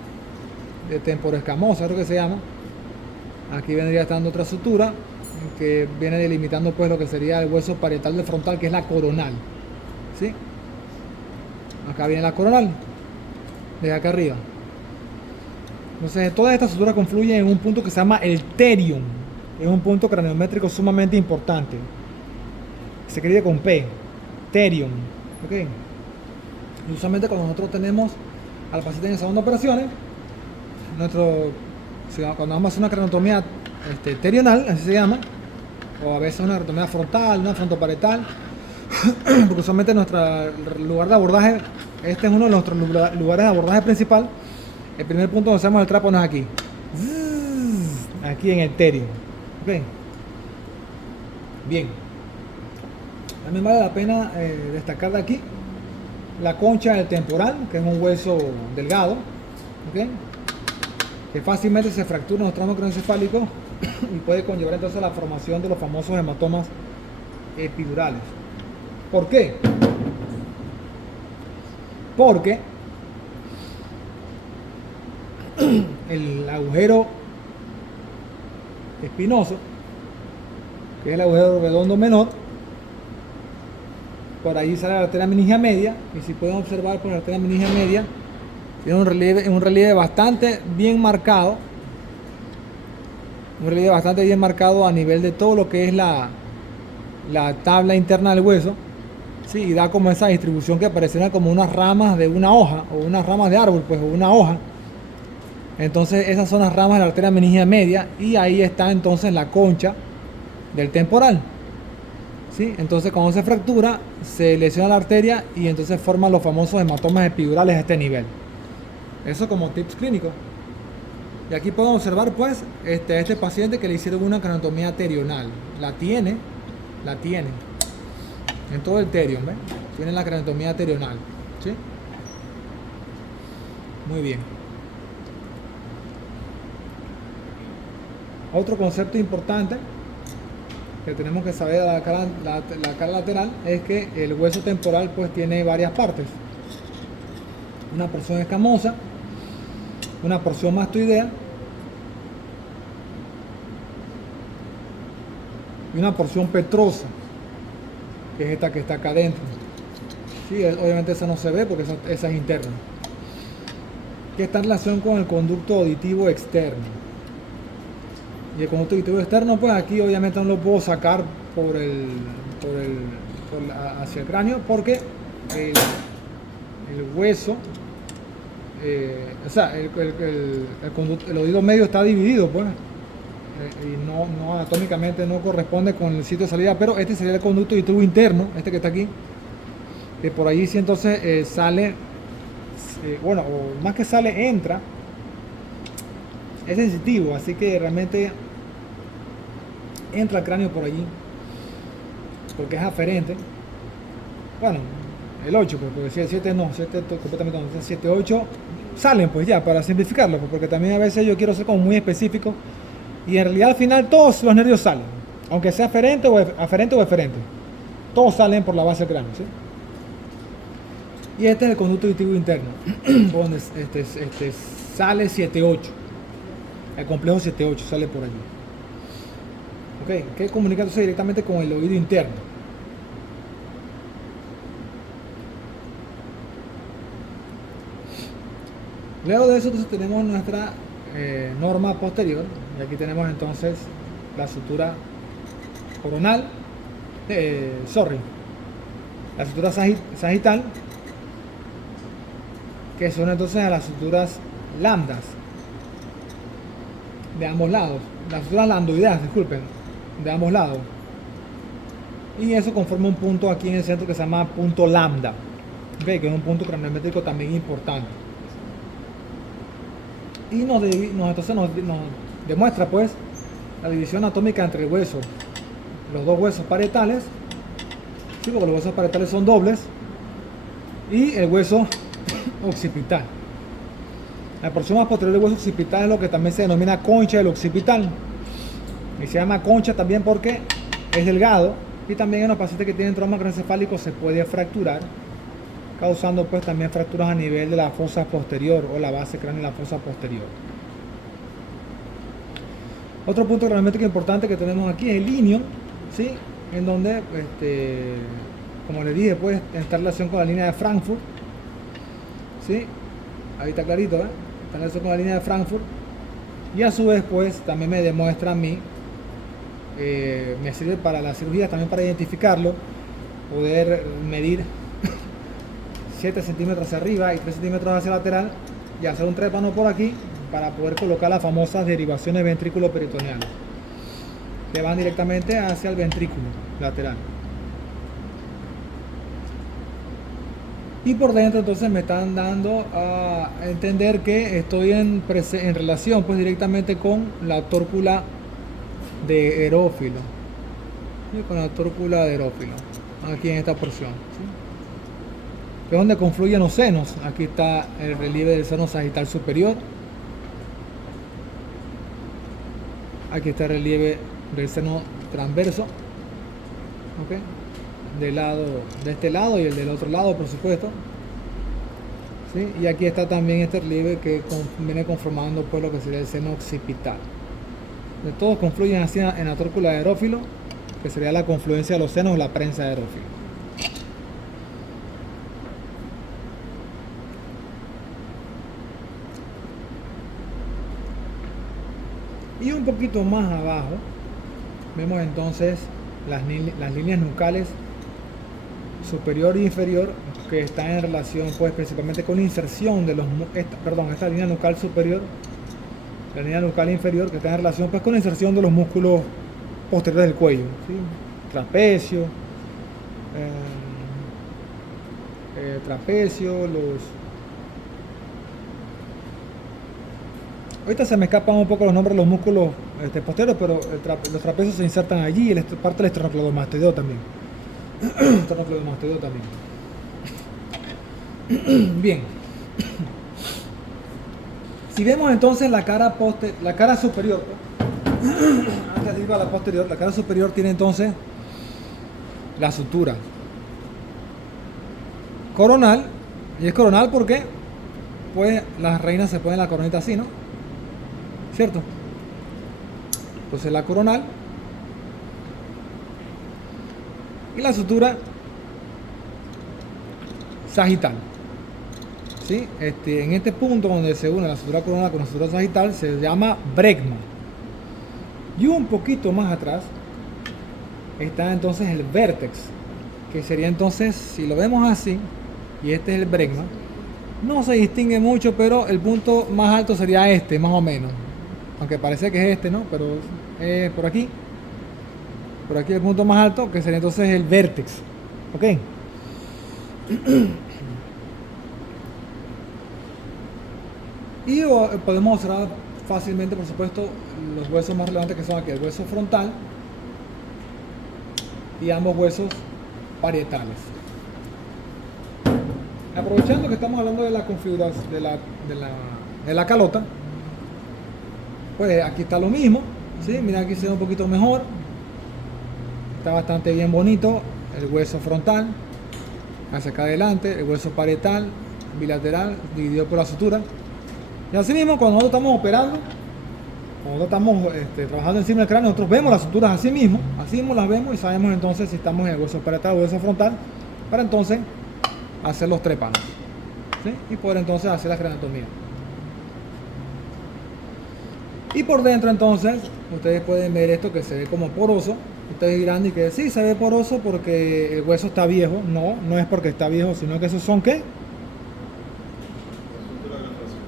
de temporoescamosa creo que se llama. Aquí vendría estando otra sutura que viene delimitando pues lo que sería el hueso parietal del frontal, que es la coronal. ¿Sí? Acá viene la coronal, desde acá arriba. Entonces todas estas suturas confluyen en un punto que se llama el terium. Es un punto craniométrico sumamente importante. Se escribe con P, terium. ¿Okay? Y usualmente cuando nosotros tenemos al paciente en el salón de operaciones, cuando vamos a hacer una craneotomía terional, así se llama, o a veces una craneotomía frontal, una frontoparietal, porque usualmente nuestro lugar de abordaje, este es uno de nuestros lugares de abordaje principal. El primer punto donde hacemos el trapo no es aquí, aquí en el terium. ¿Okay? Bien, también vale la pena destacar de aquí la concha del temporal, que es un hueso delgado, ¿okay? Que fácilmente se fractura en los tramos craneoencefálicos y puede conllevar entonces la formación de los famosos hematomas epidurales. ¿Por qué? Porque el agujero espinoso, que es el agujero redondo menor, por ahí sale la arteria meningia media, y si pueden observar, por la arteria meningia media tiene un relieve bastante bien marcado, a nivel de todo lo que es la tabla interna del hueso, ¿sí? Y da como esa distribución que pareciera como unas ramas de una hoja, o unas ramas de árbol, pues, o una hoja. Entonces esas son las ramas de la arteria meningia media, y ahí está entonces la concha del temporal. ¿Sí? Entonces cuando se fractura se lesiona la arteria y entonces forman los famosos hematomas epidurales a este nivel. Eso como tips clínicos. Y aquí podemos observar pues este paciente que le hicieron una craneotomía terional. La tiene en todo el terium, ¿ves? Tiene la craneotomía terional. ¿Sí? Muy bien. Otro concepto importante que tenemos que saber de la cara lateral es que el hueso temporal pues tiene varias partes. Una porción escamosa, una porción mastoidea y una porción petrosa, que es esta que está acá adentro. Sí, obviamente esa no se ve porque esa es interna, que está en relación con el conducto auditivo externo. Y el conducto auditivo externo, pues aquí obviamente no lo puedo sacar hacia el cráneo, porque el hueso, o sea, el oído medio está dividido, pues, y no anatómicamente no corresponde con el sitio de salida, pero este sería el conducto auditivo interno, este que está aquí, que por allí sí entonces sale, bueno, o más que sale, entra. Es sensitivo, así que realmente entra el cráneo por allí, porque es aferente. Bueno, el 8, porque el 7 no, 7 completamente no, 7, 8 salen, pues ya, para simplificarlo, pues, porque también a veces yo quiero ser como muy específico y en realidad al final todos los nervios salen, aunque sea aferente o eferente, todos salen por la base del cráneo, ¿sí? Y este es el conducto auditivo interno, donde sale 7-8, el complejo 7-8 sale por allí. Ok, que comunica entonces directamente con el oído interno. Luego de eso entonces tenemos nuestra norma posterior, y aquí tenemos entonces la sutura coronal, la sutura sagital, que son entonces a las suturas lambdas de ambos lados, las suturas lambdoideas, disculpen, de ambos lados, y eso conforma un punto aquí en el centro que se llama punto lambda, ¿okay? Que es un punto craniométrico también importante. Y entonces nos demuestra pues la división anatómica entre el hueso, los dos huesos parietales, ¿sí? Porque los huesos parietales son dobles, y el hueso occipital. La porción más posterior del hueso occipital es lo que también se denomina concha del occipital, y se llama concha también porque es delgado, y también en los pacientes que tienen trauma craneoencefálico se puede fracturar, causando pues también fracturas a nivel de la fosa posterior o la base craneal de la fosa posterior. Otro punto gramétrico importante que tenemos aquí es el ilion, ¿sí? En donde, como les dije, puede estar en relación con la línea de Frankfurt, ¿sí? Ahí está clarito, está en relación con la línea de Frankfurt, y a su vez pues también me demuestra a mí, me sirve para la cirugía también para identificarlo, poder medir 7 centímetros hacia arriba y 3 centímetros hacia lateral y hacer un trépano por aquí para poder colocar las famosas derivaciones ventrículo-peritoneales que van directamente hacia el ventrículo lateral. Y por dentro entonces me están dando a entender que estoy en relación pues directamente con la tórcula de Erófilo, ¿sí? Con la tórcula de Erófilo aquí en esta porción, ¿sí? Que es donde confluyen los senos. Aquí está el relieve del seno sagital superior, aquí está el relieve del seno transverso, ¿okay? De este lado y el del otro lado, por supuesto, ¿sí? Y aquí está también este relieve que viene conformando pues lo que sería el seno occipital. De todos confluyen hacia en la tórcula de Erófilo, que sería la confluencia de los senos o la prensa de Erófilo. Y un poquito más abajo vemos entonces las líneas nucales superior e inferior, que están en relación pues principalmente con la inserción de esta línea nucal superior, la línea nucal inferior, que está en relación pues con la inserción de los músculos posteriores del cuello, ¿sí? Trapecio, ahorita se me escapan un poco los nombres de los músculos posteriores, pero los trapecios se insertan allí, y parte del esternocleidomastoideo también. Bien. Si vemos entonces la cara superior, antes de ir a la posterior, la cara superior tiene entonces la sutura coronal, y es coronal porque pues las reinas se ponen la coronita así, ¿no? ¿Cierto? Entonces la coronal y la sutura sagital, ¿sí? En este punto donde se une la sutura coronal con la sutura sagital se llama bregma. Y un poquito más atrás está entonces el vértex, que sería entonces, si lo vemos así, y este es el bregma, no se distingue mucho, pero el punto más alto sería este, más o menos, aunque parece que es este, ¿no? Pero es por aquí el punto más alto, que sería entonces el vértex, ¿ok? Y podemos observar fácilmente, por supuesto, los huesos más relevantes, que son aquí el hueso frontal y ambos huesos parietales. aprovechando que estamos hablando de la configuración de la calota, pues aquí está lo mismo, ¿sí? Mira, aquí se ve un poquito mejor, está bastante bien bonito el hueso frontal hacia acá adelante, el hueso parietal bilateral dividido por la sutura. Y así mismo, cuando nosotros estamos operando, cuando nosotros estamos trabajando encima del cráneo, nosotros vemos las suturas así mismo las vemos y sabemos entonces si estamos en el hueso parietal o hueso frontal, para entonces hacer los trépanos, ¿sí? Y poder entonces hacer la craniostomía. Y por dentro entonces, ustedes pueden ver esto que se ve como poroso. Ustedes dirán y que sí, se ve poroso porque el hueso está viejo. No, no es porque está viejo, sino que esos son ¿qué?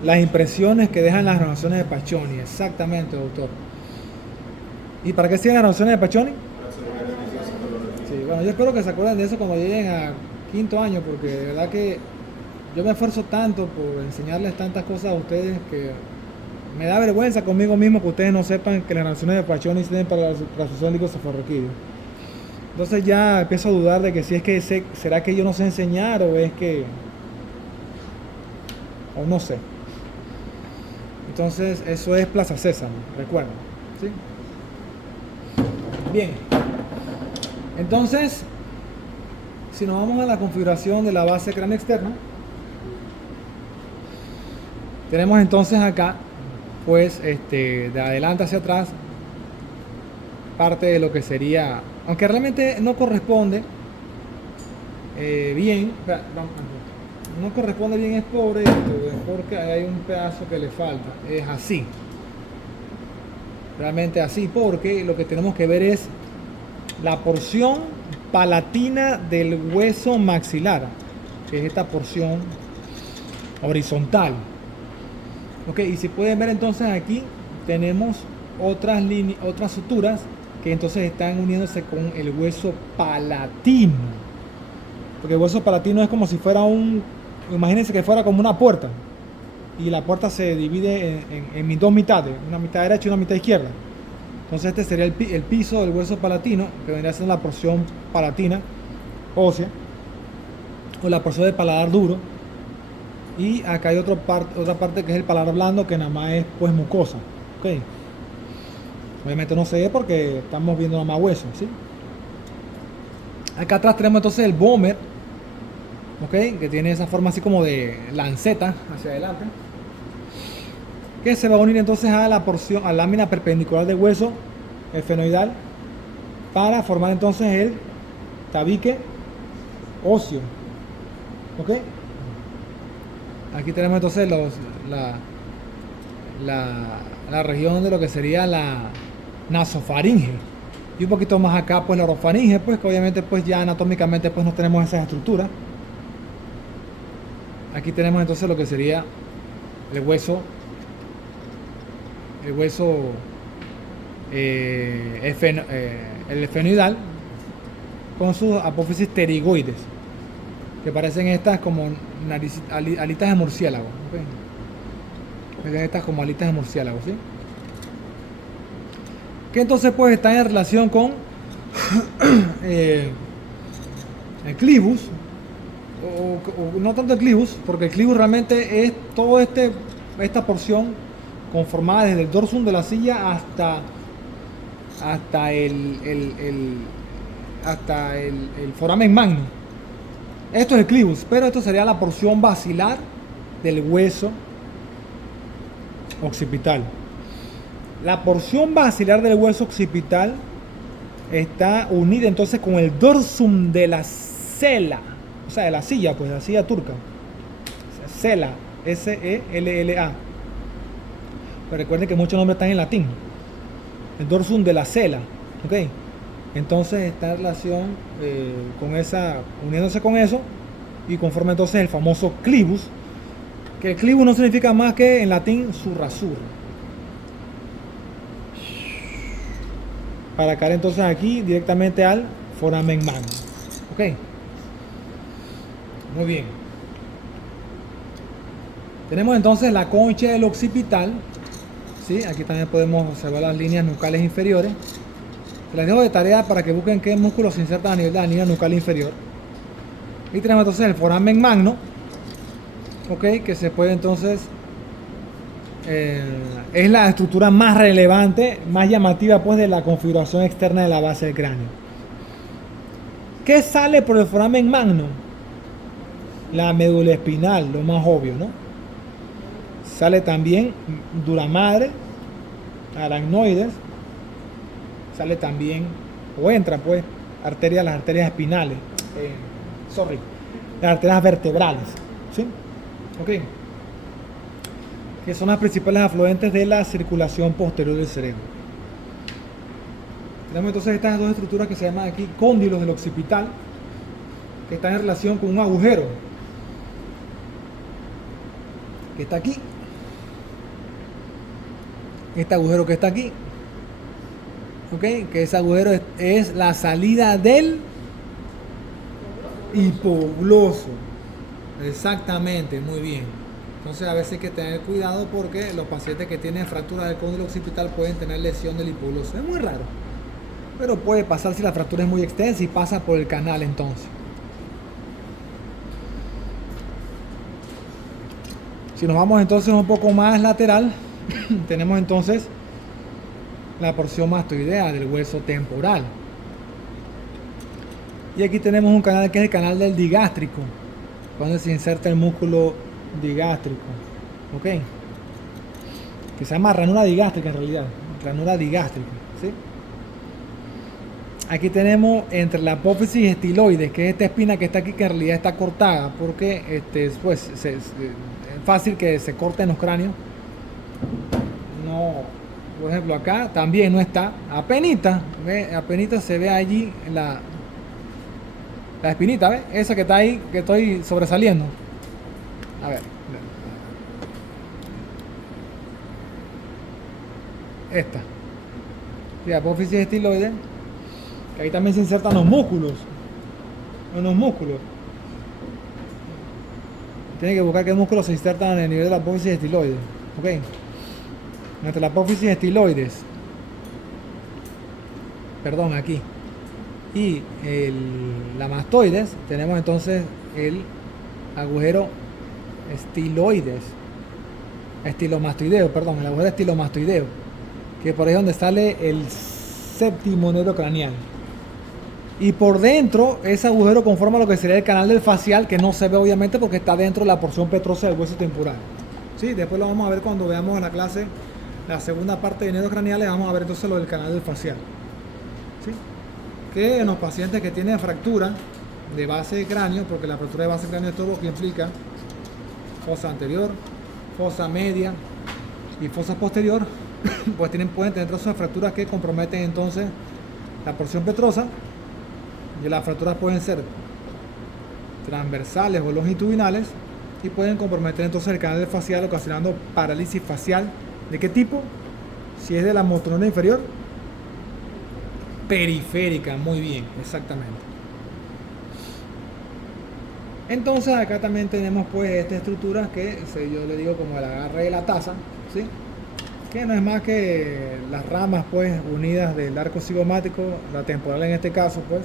Las impresiones que dejan las renovaciones de Paccioni. Exactamente, doctor. ¿Y para qué siguen las renovaciones de Paccioni? Sí, bueno, yo espero que se acuerden de eso cuando lleguen a quinto año, porque de verdad que yo me esfuerzo tanto por enseñarles tantas cosas a ustedes que me da vergüenza conmigo mismo que ustedes no sepan que las renovaciones de Paccioni sirven para la sustracción liposafárrica. Entonces ya empiezo a dudar de que si es que será que yo no sé enseñar o es que, o no sé. Entonces eso es Plaza Sésamo, recuerden, ¿sí? Bien, entonces si nos vamos a la configuración de la base cráneo externa, tenemos entonces acá pues de adelante hacia atrás parte de lo que sería, aunque realmente no corresponde bien, no corresponde bien, es por esto, es porque hay un pedazo que le falta, es así, realmente así, porque lo que tenemos que ver es la porción palatina del hueso maxilar, que es esta porción horizontal. Ok, y si pueden ver entonces aquí tenemos otras líneas, otras suturas que entonces están uniéndose con el hueso palatino, porque el hueso palatino es como si fuera imagínense que fuera como una puerta y la puerta se divide en mis dos mitades, una mitad derecha y una mitad izquierda. Entonces este sería el piso del hueso palatino, que vendría a ser la porción palatina ósea o la porción del paladar duro. Y acá hay otra parte que es el paladar blando, que nada más es pues mucosa. ¿Okay? Obviamente no se ve porque estamos viendo nada más hueso, ¿sí? Acá atrás tenemos entonces el vómer, ¿okay? Que tiene esa forma así como de lanceta hacia adelante, que se va a unir entonces a la porción, a la lámina perpendicular del hueso esfenoidal para formar entonces el tabique óseo. ¿Ok? Aquí tenemos entonces la región de lo que sería la nasofaringe, y un poquito más acá pues la orofaringe, pues que obviamente pues ya anatómicamente pues no tenemos esas estructuras. Aquí tenemos entonces lo que sería el hueso el esfenoidal con sus apófisis pterigoides, que parecen estas como alitas de murciélago, ¿okay? Parecen estas como alitas de murciélago, ¿sí? Que entonces pues están en relación con el clivus, o no tanto el clivus, porque el clivus realmente es todo esta porción conformada desde el dorsum de la silla hasta el foramen magno. Esto es el clivus, pero esto sería la porción basilar del hueso occipital. La porción basilar del hueso occipital está unida entonces con el dorsum de la sela, o sea, de la silla, pues la silla turca. Sela, S-E-L-L-A. Pero recuerden que muchos nombres están en latín. El dorsum de la sela, ¿ok? Entonces está en relación con esa, uniéndose con eso, y conforma entonces el famoso clivus, que el clivus no significa más que en latín su rasura. Para caer entonces aquí directamente al foramen magno. Ok. Muy bien. Tenemos entonces la concha del occipital. ¿Sí? Aquí también podemos observar las líneas nucales inferiores. Les dejo de tarea para que busquen qué músculos se insertan a nivel de la línea nucal inferior. Y tenemos entonces el foramen magno, ok, que se puede entonces, es la estructura más relevante, más llamativa pues de la configuración externa de la base del cráneo. ¿Qué sale por el foramen magno? La médula espinal, lo más obvio, ¿no? Sale también dura madre, aracnoides, sale también, o entra pues, las arterias espinales, las arterias vertebrales, ¿sí? Ok. Que son las principales afluentes de la circulación posterior del cerebro. Tenemos entonces estas dos estructuras que se llaman aquí cóndilos del occipital, que están en relación con un agujero que está aquí. Este agujero que está aquí, ok, que ese agujero es la salida del hipogloso. Exactamente, muy bien. Entonces a veces hay que tener cuidado porque los pacientes que tienen fractura del cóndilo occipital pueden tener lesión del hipogloso. Es muy raro, pero puede pasar si la fractura es muy extensa y pasa por el canal entonces. Si nos vamos entonces un poco más lateral, tenemos entonces la porción mastoidea del hueso temporal. Y aquí tenemos un canal que es el canal del digástrico, donde se inserta el músculo digástrico. Ok. Que se llama ranura digástrica en realidad. Ranura digástrica. ¿Sí? Aquí tenemos entre la apófisis y estiloides, que es esta espina que está aquí, que en realidad está cortada, porque pues, es fácil que se corte en los cráneos. No, por ejemplo, acá también no está. Apenita se ve allí la espinita, ¿ves? Esa que está ahí, que estoy sobresaliendo. A ver. Esta. Y apófisis estiloide. Que ahí también se insertan los músculos. Unos músculos. Tiene que buscar qué músculos se insertan en el nivel de la apófisis estiloide. Ok. Entre la apófisis estiloides. Perdón, aquí. Y la mastoides, tenemos entonces el agujero estiloides. Estilomastoideo, perdón, el agujero estilomastoideo. Que por ahí es donde sale el séptimo nervio craneal. Y por dentro, ese agujero conforma lo que sería el canal del facial, que no se ve obviamente porque está dentro de la porción petrosa del hueso temporal. ¿Sí? Después lo vamos a ver cuando veamos en la clase la segunda parte de nervios craneales, vamos a ver entonces lo del canal del facial. ¿Sí? Que en los pacientes que tienen fractura de base de cráneo, porque la fractura de base de cráneo es todo lo que implica fosa anterior, fosa media y fosa posterior, pues pueden tener esas fracturas que comprometen entonces la porción petrosa. Y las fracturas pueden ser transversales o longitudinales y pueden comprometer entonces el canal facial, ocasionando parálisis facial. ¿De qué tipo? Si es de la motoneuria inferior, periférica, muy bien, exactamente. Entonces acá también tenemos pues esta estructura que yo le digo como el agarre de la taza, ¿sí? Que no es más que las ramas pues unidas del arco cigomático, la temporal en este caso pues.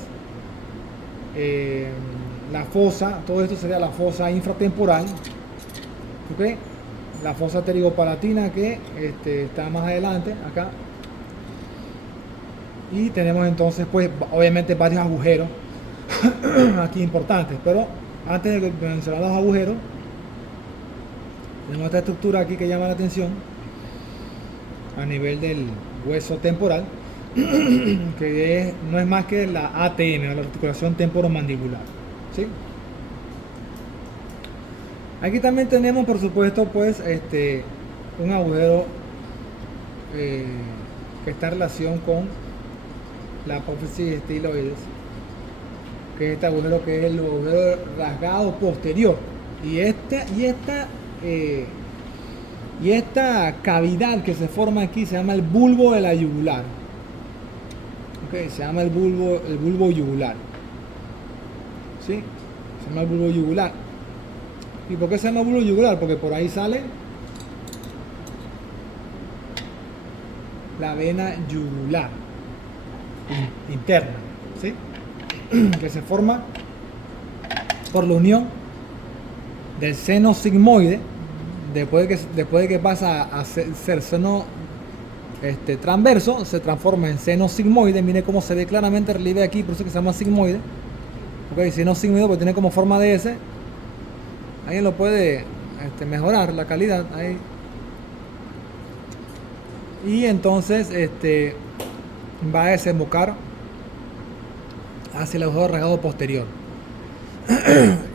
La fosa, todo esto sería la fosa infratemporal, ¿okay? La fosa pterigopalatina que está más adelante acá, y tenemos entonces pues obviamente varios agujeros aquí importantes, pero antes de mencionar los agujeros tenemos esta estructura aquí que llama la atención a nivel del hueso temporal, que no es más que la ATM, la articulación temporomandibular, ¿sí? Aquí también tenemos, por supuesto, pues un agujero que está en relación con la apófisis estiloides, que es este agujero que es el agujero rasgado posterior, y esta cavidad que se forma aquí se llama el bulbo de la yugular. Okay, se llama el bulbo yugular. ¿Sí? Se llama el bulbo yugular. ¿Y por qué se llama bulbo yugular? Porque por ahí sale la vena yugular interna, ¿sí? Que se forma por la unión del seno sigmoide, después de que pasa a ser seno transverso, se transforma en seno sigmoide. Mire cómo se ve claramente el relieve aquí, por eso que se llama sigmoide. Ok, seno sigmoide porque tiene como forma de S. Alguien lo puede mejorar la calidad ahí. Y entonces va a desembocar hacia el agujero rasgado posterior.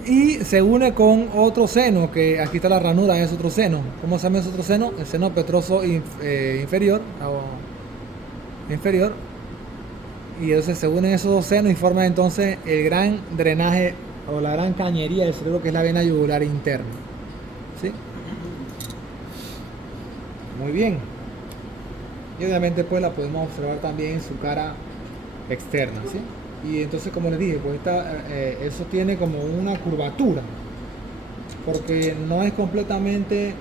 Y se une con otro seno, que aquí está la ranura, es otro seno. ¿Cómo se llama ese otro seno? El seno petroso inferior. Y entonces se unen esos dos senos y forman entonces el gran drenaje o la gran cañería del cerebro, que es la vena yugular interna. ¿Sí? Muy bien. Y obviamente pues la podemos observar también en su cara externa, ¿sí? Y entonces, como les dije, pues eso tiene como una curvatura, porque no es completamente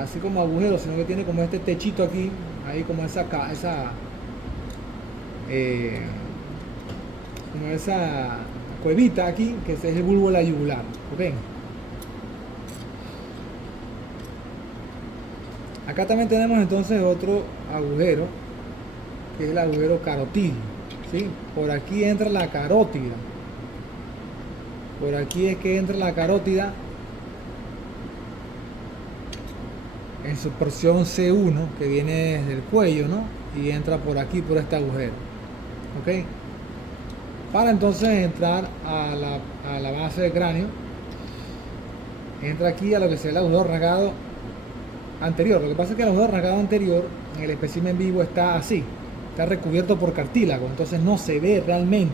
así como agujero, sino que tiene como este techito aquí, ahí como como esa cuevita aquí, que es el bulbo de la yugular. ¿Ven? Acá también tenemos entonces otro agujero, que es el agujero carotídeo. ¿Sí? Por aquí entra la carótida. Por aquí es que entra la carótida en su porción C1, que viene desde el cuello, ¿no? Y entra por aquí, por este agujero. ¿Ok? Para entonces entrar a la base del cráneo, entra aquí a lo que sería el agujero rasgado anterior. Lo que pasa es que el agujero rasgado anterior en el espécimen vivo está así. Está recubierto por cartílago, entonces no se ve realmente.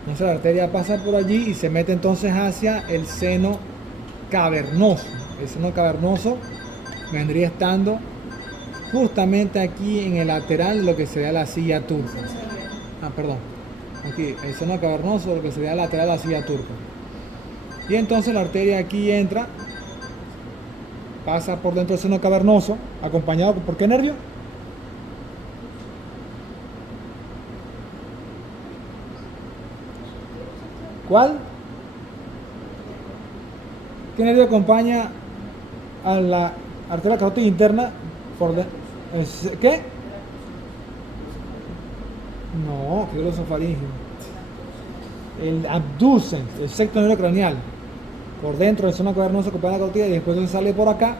Entonces la arteria pasa por allí y se mete entonces hacia el seno cavernoso. El seno cavernoso vendría estando justamente aquí en el lateral de lo que sería la silla turca. Perdón. Aquí, el seno cavernoso, lo que sería el lateral de la silla turca. Y entonces la arteria aquí entra, pasa por dentro del seno cavernoso, acompañado por qué nervio? ¿Cuál? ¿Qué nervio acompaña a la arteria carótida interna? ¿Qué? No, que es el esofaringio. El abducens, el sexto nervio craneal. Por dentro del seno cavernoso acompaña la carótida y después sale por acá.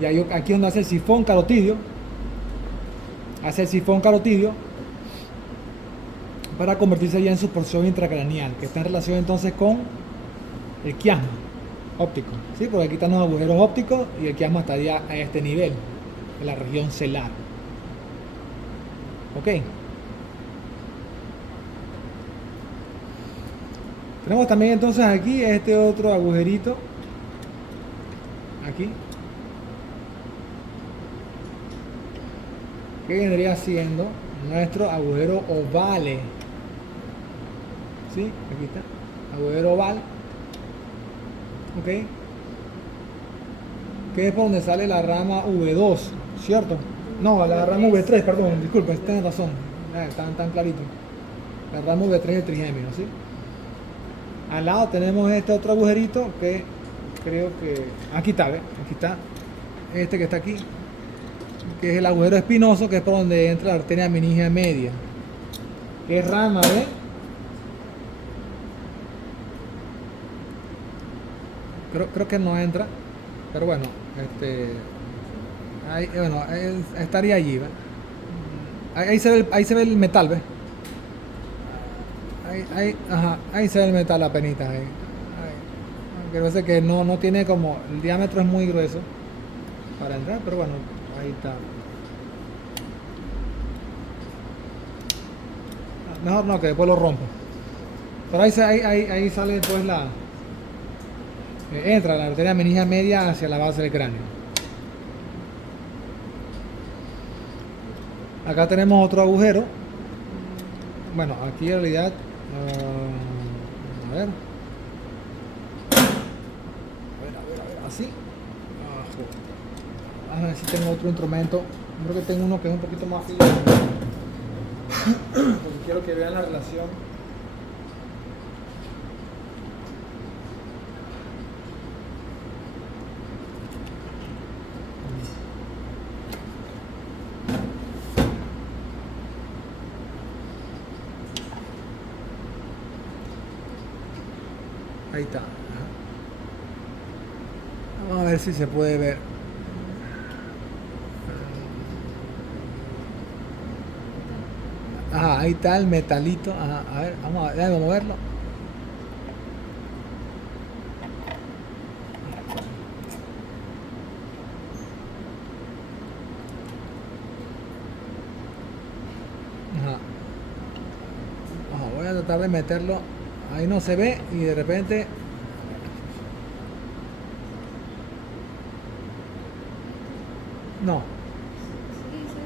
Y ahí, aquí donde hace el sifón carotidio. Hace el sifón carotidio para convertirse ya en su porción intracraneal, que está en relación entonces con el quiasma óptico, ¿sí? Porque aquí están los agujeros ópticos y el quiasma estaría a este nivel, en la región celar. Ok. Tenemos también entonces aquí este otro agujerito, aquí, que vendría siendo nuestro agujero ovale. ¿Sí? Aquí está, agujero oval, ok, que es por donde sale la rama V2, ¿cierto? No, la rama V3, perdón, disculpen, tienen razón, tan clarito. La rama V3 del trigémino, ¿sí? Al lado tenemos este otro agujerito que creo que... Aquí está, ¿ves? Aquí está, este que está aquí, que es el agujero espinoso, que es por donde entra la arteria meningia media. ¿Qué rama, ves? Creo que no entra, pero bueno, estaría allí, ¿ves? Ahí se ve el metal, ¿ves? Ahí se ve el metal apenas ahí. Aunque parece que no tiene como, el diámetro es muy grueso para entrar, pero bueno, ahí está. Mejor no, que después lo rompo. Pero ahí sale después entra la arteria meningia media hacia la base del cráneo. Acá tenemos otro agujero. Bueno, aquí en realidad, a ver, así. A ver si tengo otro instrumento. Creo que tengo uno que es un poquito más fino. Porque quiero que vean la relación. Ahí está. Ajá. Vamos a ver si se puede ver. Ajá, ahí está el metalito. Ajá, a ver, déjame moverlo. Ajá. Ajá, voy a tratar de meterlo. Ahí no se ve y de repente. No. Sí, se ve.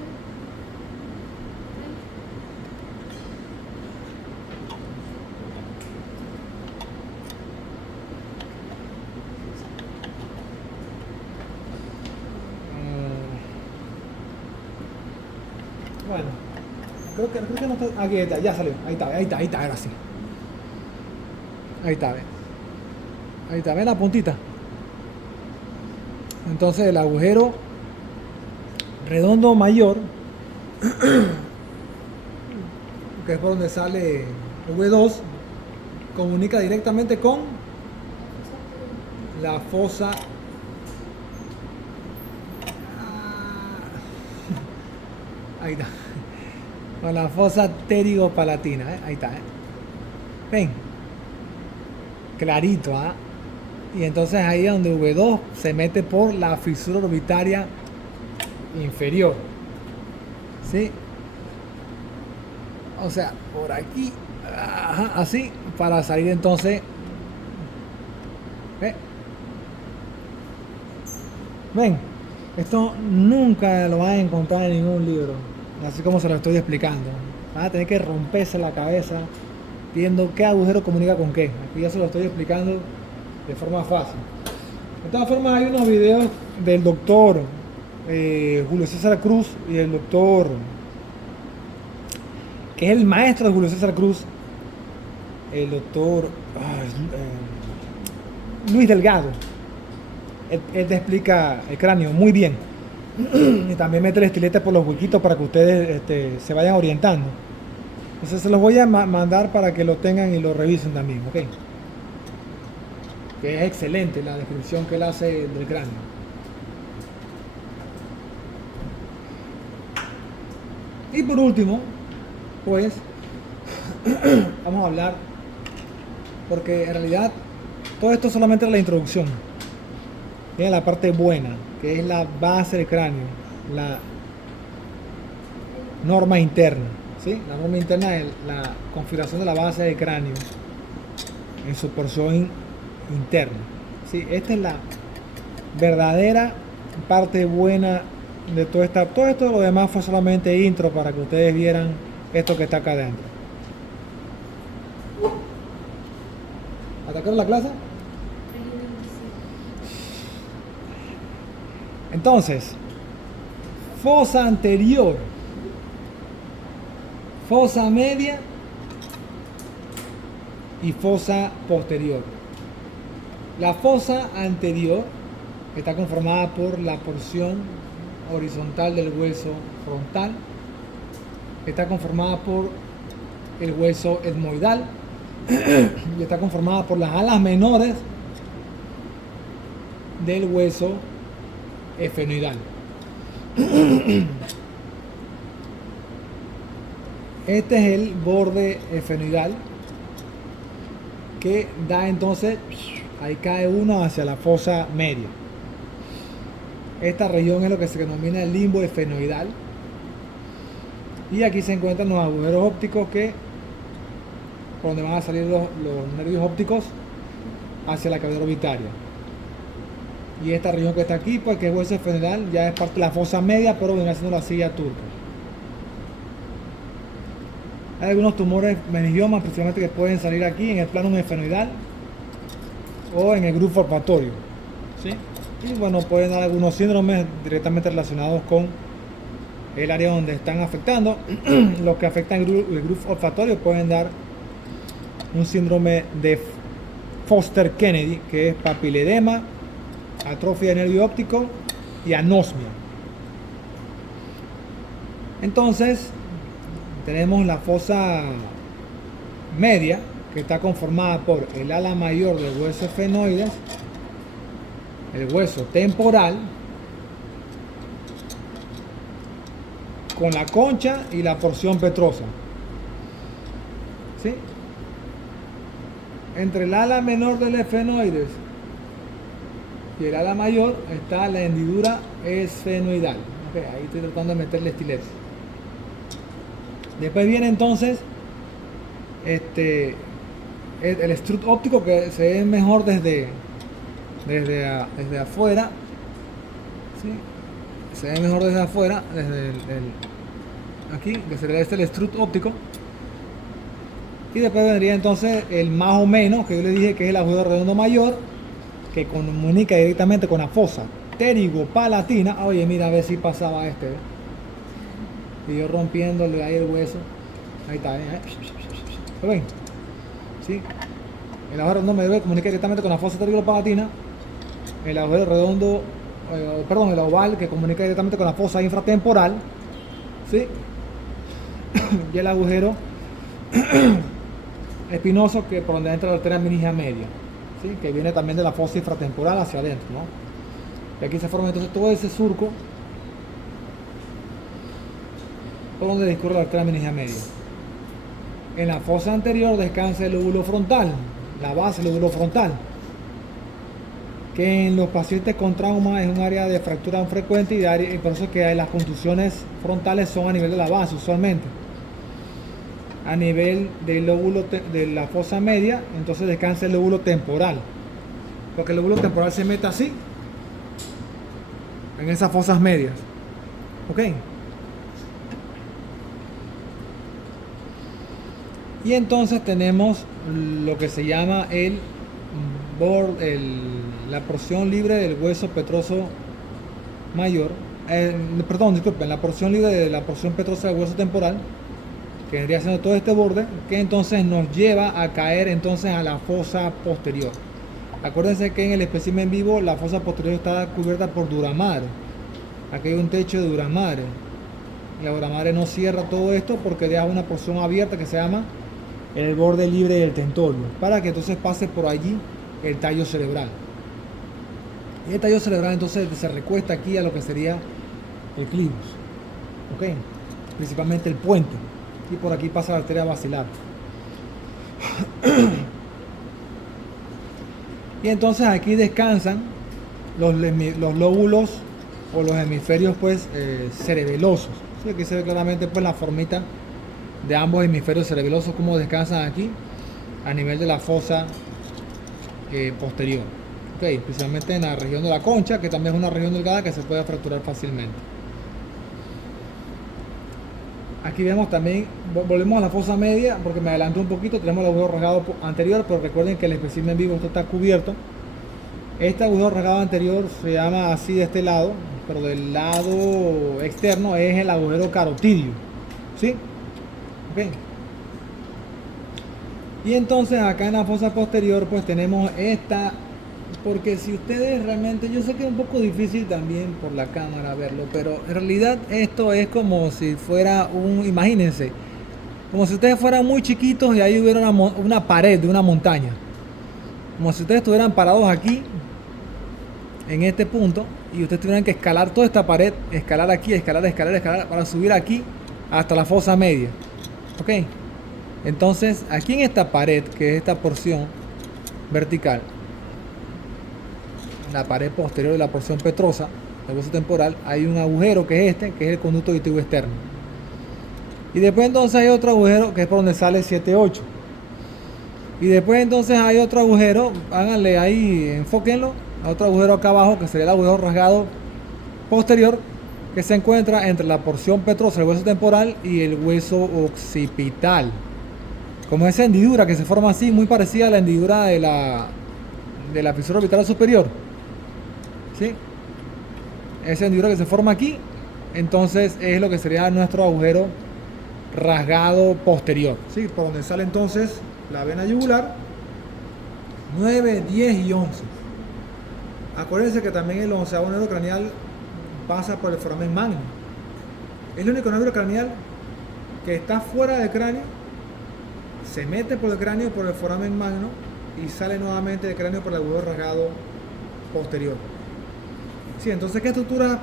Bueno, creo que no está. Aquí está, ya salió. Ahí está, ahora sí. Ahí está, ven. Ahí está, ven la puntita. Entonces el agujero redondo mayor, que es por donde sale V2, comunica directamente con la fosa. Ahí está. Con la fosa pterigopalatina, ahí está, ven, clarito, ¿ah? Y entonces ahí es donde V2 se mete por la fisura orbitaria inferior, ¿sí? O sea, por aquí, ajá, así, para salir entonces, ¿ve? Ven, esto nunca lo van a encontrar en ningún libro, así como se lo estoy explicando. Van a tener que romperse la cabeza viendo qué agujero comunica con qué. Aquí ya se lo estoy explicando de forma fácil. De todas formas, hay unos videos del doctor Julio César Cruz y el doctor, que es el maestro de Julio César Cruz, el doctor Luis Delgado. Él te explica el cráneo muy bien. Y también mete el estilete por los huequitos para que ustedes se vayan orientando. Entonces se los voy a mandar para que lo tengan y lo revisen también, ¿ok? Que es excelente la descripción que él hace del cráneo. Y por último, pues, vamos a hablar, porque en realidad todo esto solamente es la introducción. Tiene la parte buena, que es la base del cráneo, la norma interna, ¿sí? La norma interna es la configuración de la base del cráneo en su porción interna, ¿sí? Esta es la verdadera parte buena de todo esto. Lo demás fue solamente intro para que ustedes vieran esto que está acá adentro. ¿Atacaron la clase? Entonces, fosa anterior, fosa media y fosa posterior. La fosa anterior está conformada por la porción horizontal del hueso frontal, está conformada por el hueso etmoidal y está conformada por las alas menores del hueso efenoidal. Este es el borde efenoidal que da entonces, ahí cae uno hacia la fosa media. Esta región es lo que se denomina el limbo efenoidal. Y aquí se encuentran los agujeros ópticos que, por donde van a salir los nervios ópticos hacia la cavidad orbitaria. Y esta región que está aquí, pues que es hueso efenoidal, ya es parte de la fosa media, pero viene haciendo la silla turca. Hay algunos tumores meningiomas, principalmente, que pueden salir aquí en el plano efenoidal o en el grupo olfatorio, ¿sí? Y bueno, pueden dar algunos síndromes directamente relacionados con el área donde están afectando. Los que afectan el grupo olfatorio pueden dar un síndrome de Foster-Kennedy, que es papiledema, atrofia del nervio óptico y anosmia. Entonces tenemos la fosa media, que está conformada por el ala mayor del hueso esfenoides, el hueso temporal, con la concha y la porción petrosa. ¿Sí? Entre el ala menor del esfenoides y el ala mayor está la hendidura esfenoidal. Okay, ahí estoy tratando de meterle estilete. Después viene entonces el strut óptico, que se ve mejor desde afuera. ¿Sí? Se ve mejor desde afuera, desde aquí, que sería el strut óptico. Y después vendría entonces el más o menos, que yo le dije que es el agujero redondo mayor, que comunica directamente con la fosa pterigopalatina. Oye, mira, a ver si pasaba ¿eh? Y yo rompiéndole ahí el hueso. Ahí está, ¿eh? ¿Lo ven? ¿Sí? El agujero redondo mayor comunica directamente con la fosa pterigopalatina. El agujero redondo, el oval, que comunica directamente con la fosa infratemporal. ¿Sí? Y el agujero espinoso, que por donde entra la arteria meningia media, ¿sí? Que viene también de la fosa infratemporal hacia adentro, ¿no? Y aquí se forma entonces todo ese surco por donde discurre la arteria meningia media. En la fosa anterior descansa el lóbulo frontal, la base del lóbulo frontal, que en los pacientes con trauma es un área de fractura frecuente, y por eso es que las contusiones frontales son a nivel de la base usualmente. A nivel del lóbulo de la fosa media, entonces descansa el lóbulo temporal, porque el lóbulo temporal se mete así en esas fosas medias. ¿Ok? Y entonces tenemos lo que se llama la porción libre del hueso petroso mayor, disculpen, la porción libre de la porción petrosa del hueso temporal, que vendría siendo todo este borde, que entonces nos lleva a caer entonces a la fosa posterior. Acuérdense que en el espécimen vivo la fosa posterior está cubierta por dura madre. Aquí hay un techo de dura madre. La dura madre no cierra todo esto porque deja una porción abierta que se llama el borde libre del tentorio, para que entonces pase por allí el tallo cerebral. Y el tallo cerebral entonces se recuesta aquí a lo que sería el clivus. ¿Ok? Principalmente el puente. Y por aquí pasa la arteria basilar. Y entonces aquí descansan los lóbulos o los hemisferios pues cerebelosos. ¿Sí? Aquí se ve claramente pues la formita de ambos hemisferios cerebelosos, como descansan aquí a nivel de la fosa posterior. Okay, especialmente en la región de la concha, que también es una región delgada que se puede fracturar fácilmente. Aquí vemos también, volvemos a la fosa media porque me adelanto un poquito, tenemos el agujero rasgado anterior, pero recuerden que el espécimen vivo esto está cubierto. Este agujero rasgado anterior se llama así de este lado, pero del lado externo es el agujero carotidio. ¿Sí? Ok. Y entonces acá en la fosa posterior pues tenemos esta, porque si ustedes realmente, yo sé que es un poco difícil también por la cámara verlo, pero en realidad esto es como si fuera imagínense, como si ustedes fueran muy chiquitos y ahí hubiera una pared de una montaña, como si ustedes estuvieran parados aquí en este punto y ustedes tuvieran que escalar toda esta pared, escalar aquí, escalar para subir aquí hasta la fosa media. Ok, entonces aquí en esta pared, que es esta porción vertical, la pared posterior de la porción petrosa del hueso temporal, hay un agujero que es este, que es el conducto auditivo externo. Y después entonces hay otro agujero que es por donde sale 7-8. Y después entonces hay otro agujero, háganle ahí, enfóquenlo, otro agujero acá abajo que sería el agujero rasgado posterior, que se encuentra entre la porción petrosa del hueso temporal y el hueso occipital. Como esa hendidura que se forma así, muy parecida a la hendidura de la fisura orbital superior. ¿Sí? Esa hendidura que se forma aquí, entonces es lo que sería nuestro agujero rasgado posterior. ¿Sí? Por donde sale entonces la vena yugular 9, 10 y 11. Acuérdense que también el 11º nervio craneal pasa por el foramen magnum. Es el único nervio craneal que está fuera del cráneo se mete por el cráneo por el foramen magno y sale nuevamente del cráneo por el agujero rasgado posterior. Sí, entonces, ¿qué estructuras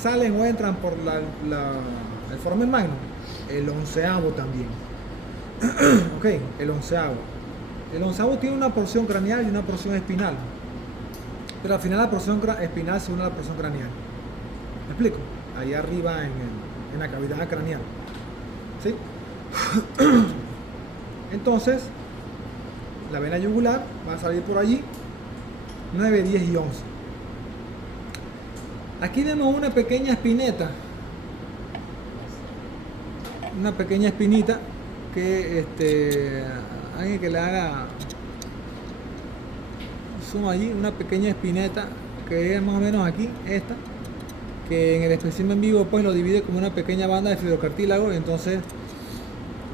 salen o entran por el foramen magno? El onceavo también. Ok, el onceavo. El onceavo tiene una porción craneal y una porción espinal. Pero al final la porción espinal se une a la porción craneal. ¿Me explico? Ahí arriba en la cavidad craneal. ¿Sí? Entonces, la vena yugular va a salir por allí 9, 10 y 11. Aquí vemos una pequeña espineta. Una pequeña espinita que alguien que le haga zoom allí, una pequeña espineta que es más o menos aquí, esta, que en el espécimen vivo pues lo divide como una pequeña banda de fibrocartílago y entonces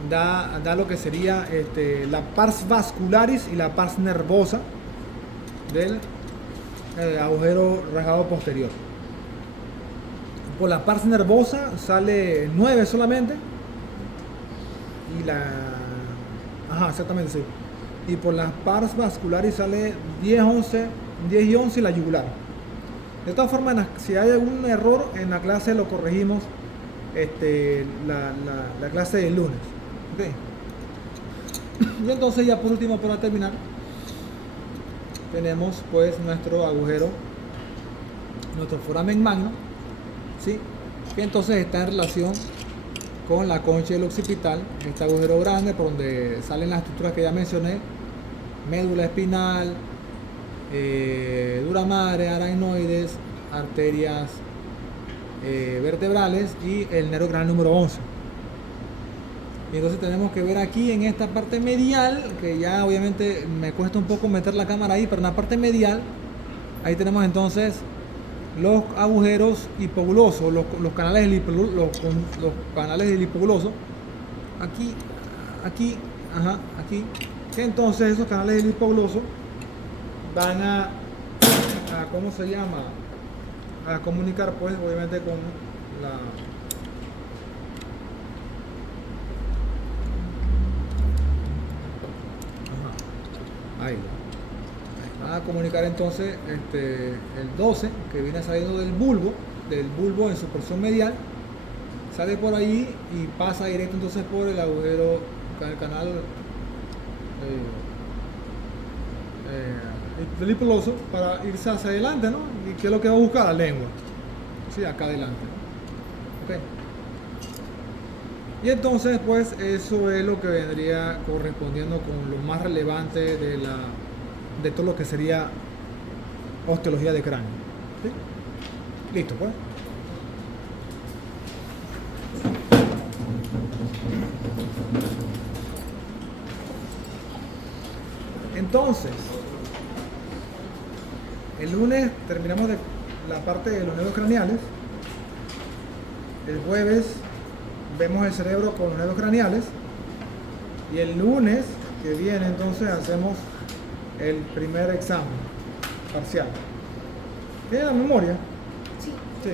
da lo que sería la pars vascularis y la pars nervosa del agujero rasgado posterior. Por la pars nervosa sale 9 solamente y exactamente, sí. Y por las pars vascularis sale 10 y 11 y la yugular. De todas formas, si hay algún error en la clase lo corregimos la clase del lunes. Okay. Y entonces ya por último, para terminar, tenemos pues nuestro agujero, nuestro foramen magno, ¿sí? Que entonces está en relación con la concha del occipital, este agujero grande por donde salen las estructuras que ya mencioné: médula espinal, dura madre, aracnoides, arterias vertebrales y el nervio craneal número 11. Y entonces tenemos que ver aquí en esta parte medial, que ya obviamente me cuesta un poco meter la cámara ahí, pero en la parte medial, ahí tenemos entonces los agujeros hipogulosos, los canales del hipoguloso, aquí, aquí, que entonces esos canales del hipoguloso van a ¿cómo se llama? A comunicar pues obviamente con la ahí van a comunicar entonces el 12 que viene saliendo del bulbo en su porción medial, sale por allí y pasa directo entonces por el agujero, el canal del hipoguloso para irse hacia adelante, ¿no? ¿Y qué es lo que va a buscar? La lengua. Sí, acá adelante, ¿no? Okay. Y entonces pues eso es lo que vendría correspondiendo con lo más relevante de todo lo que sería osteología de cráneo. ¿Sí? Listo, pues. Entonces, el lunes terminamos de la parte de los nervios craneales. El jueves vemos el cerebro con los nervios craneales. Y el lunes que viene entonces hacemos el primer examen parcial. ¿Tiene la memoria? Sí. Sí.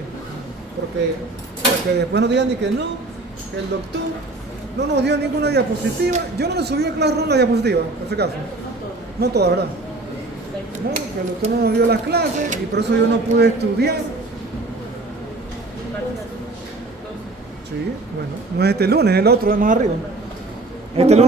Porque después nos digan ni que no, que el doctor no nos dio ninguna diapositiva. Yo no le subí a Classroom la diapositiva, por si acaso. No toda, ¿verdad? No, que el doctor no nos dio las clases y por eso yo no pude estudiar. Sí, bueno, no es este lunes, es el otro de más arriba. Este lunes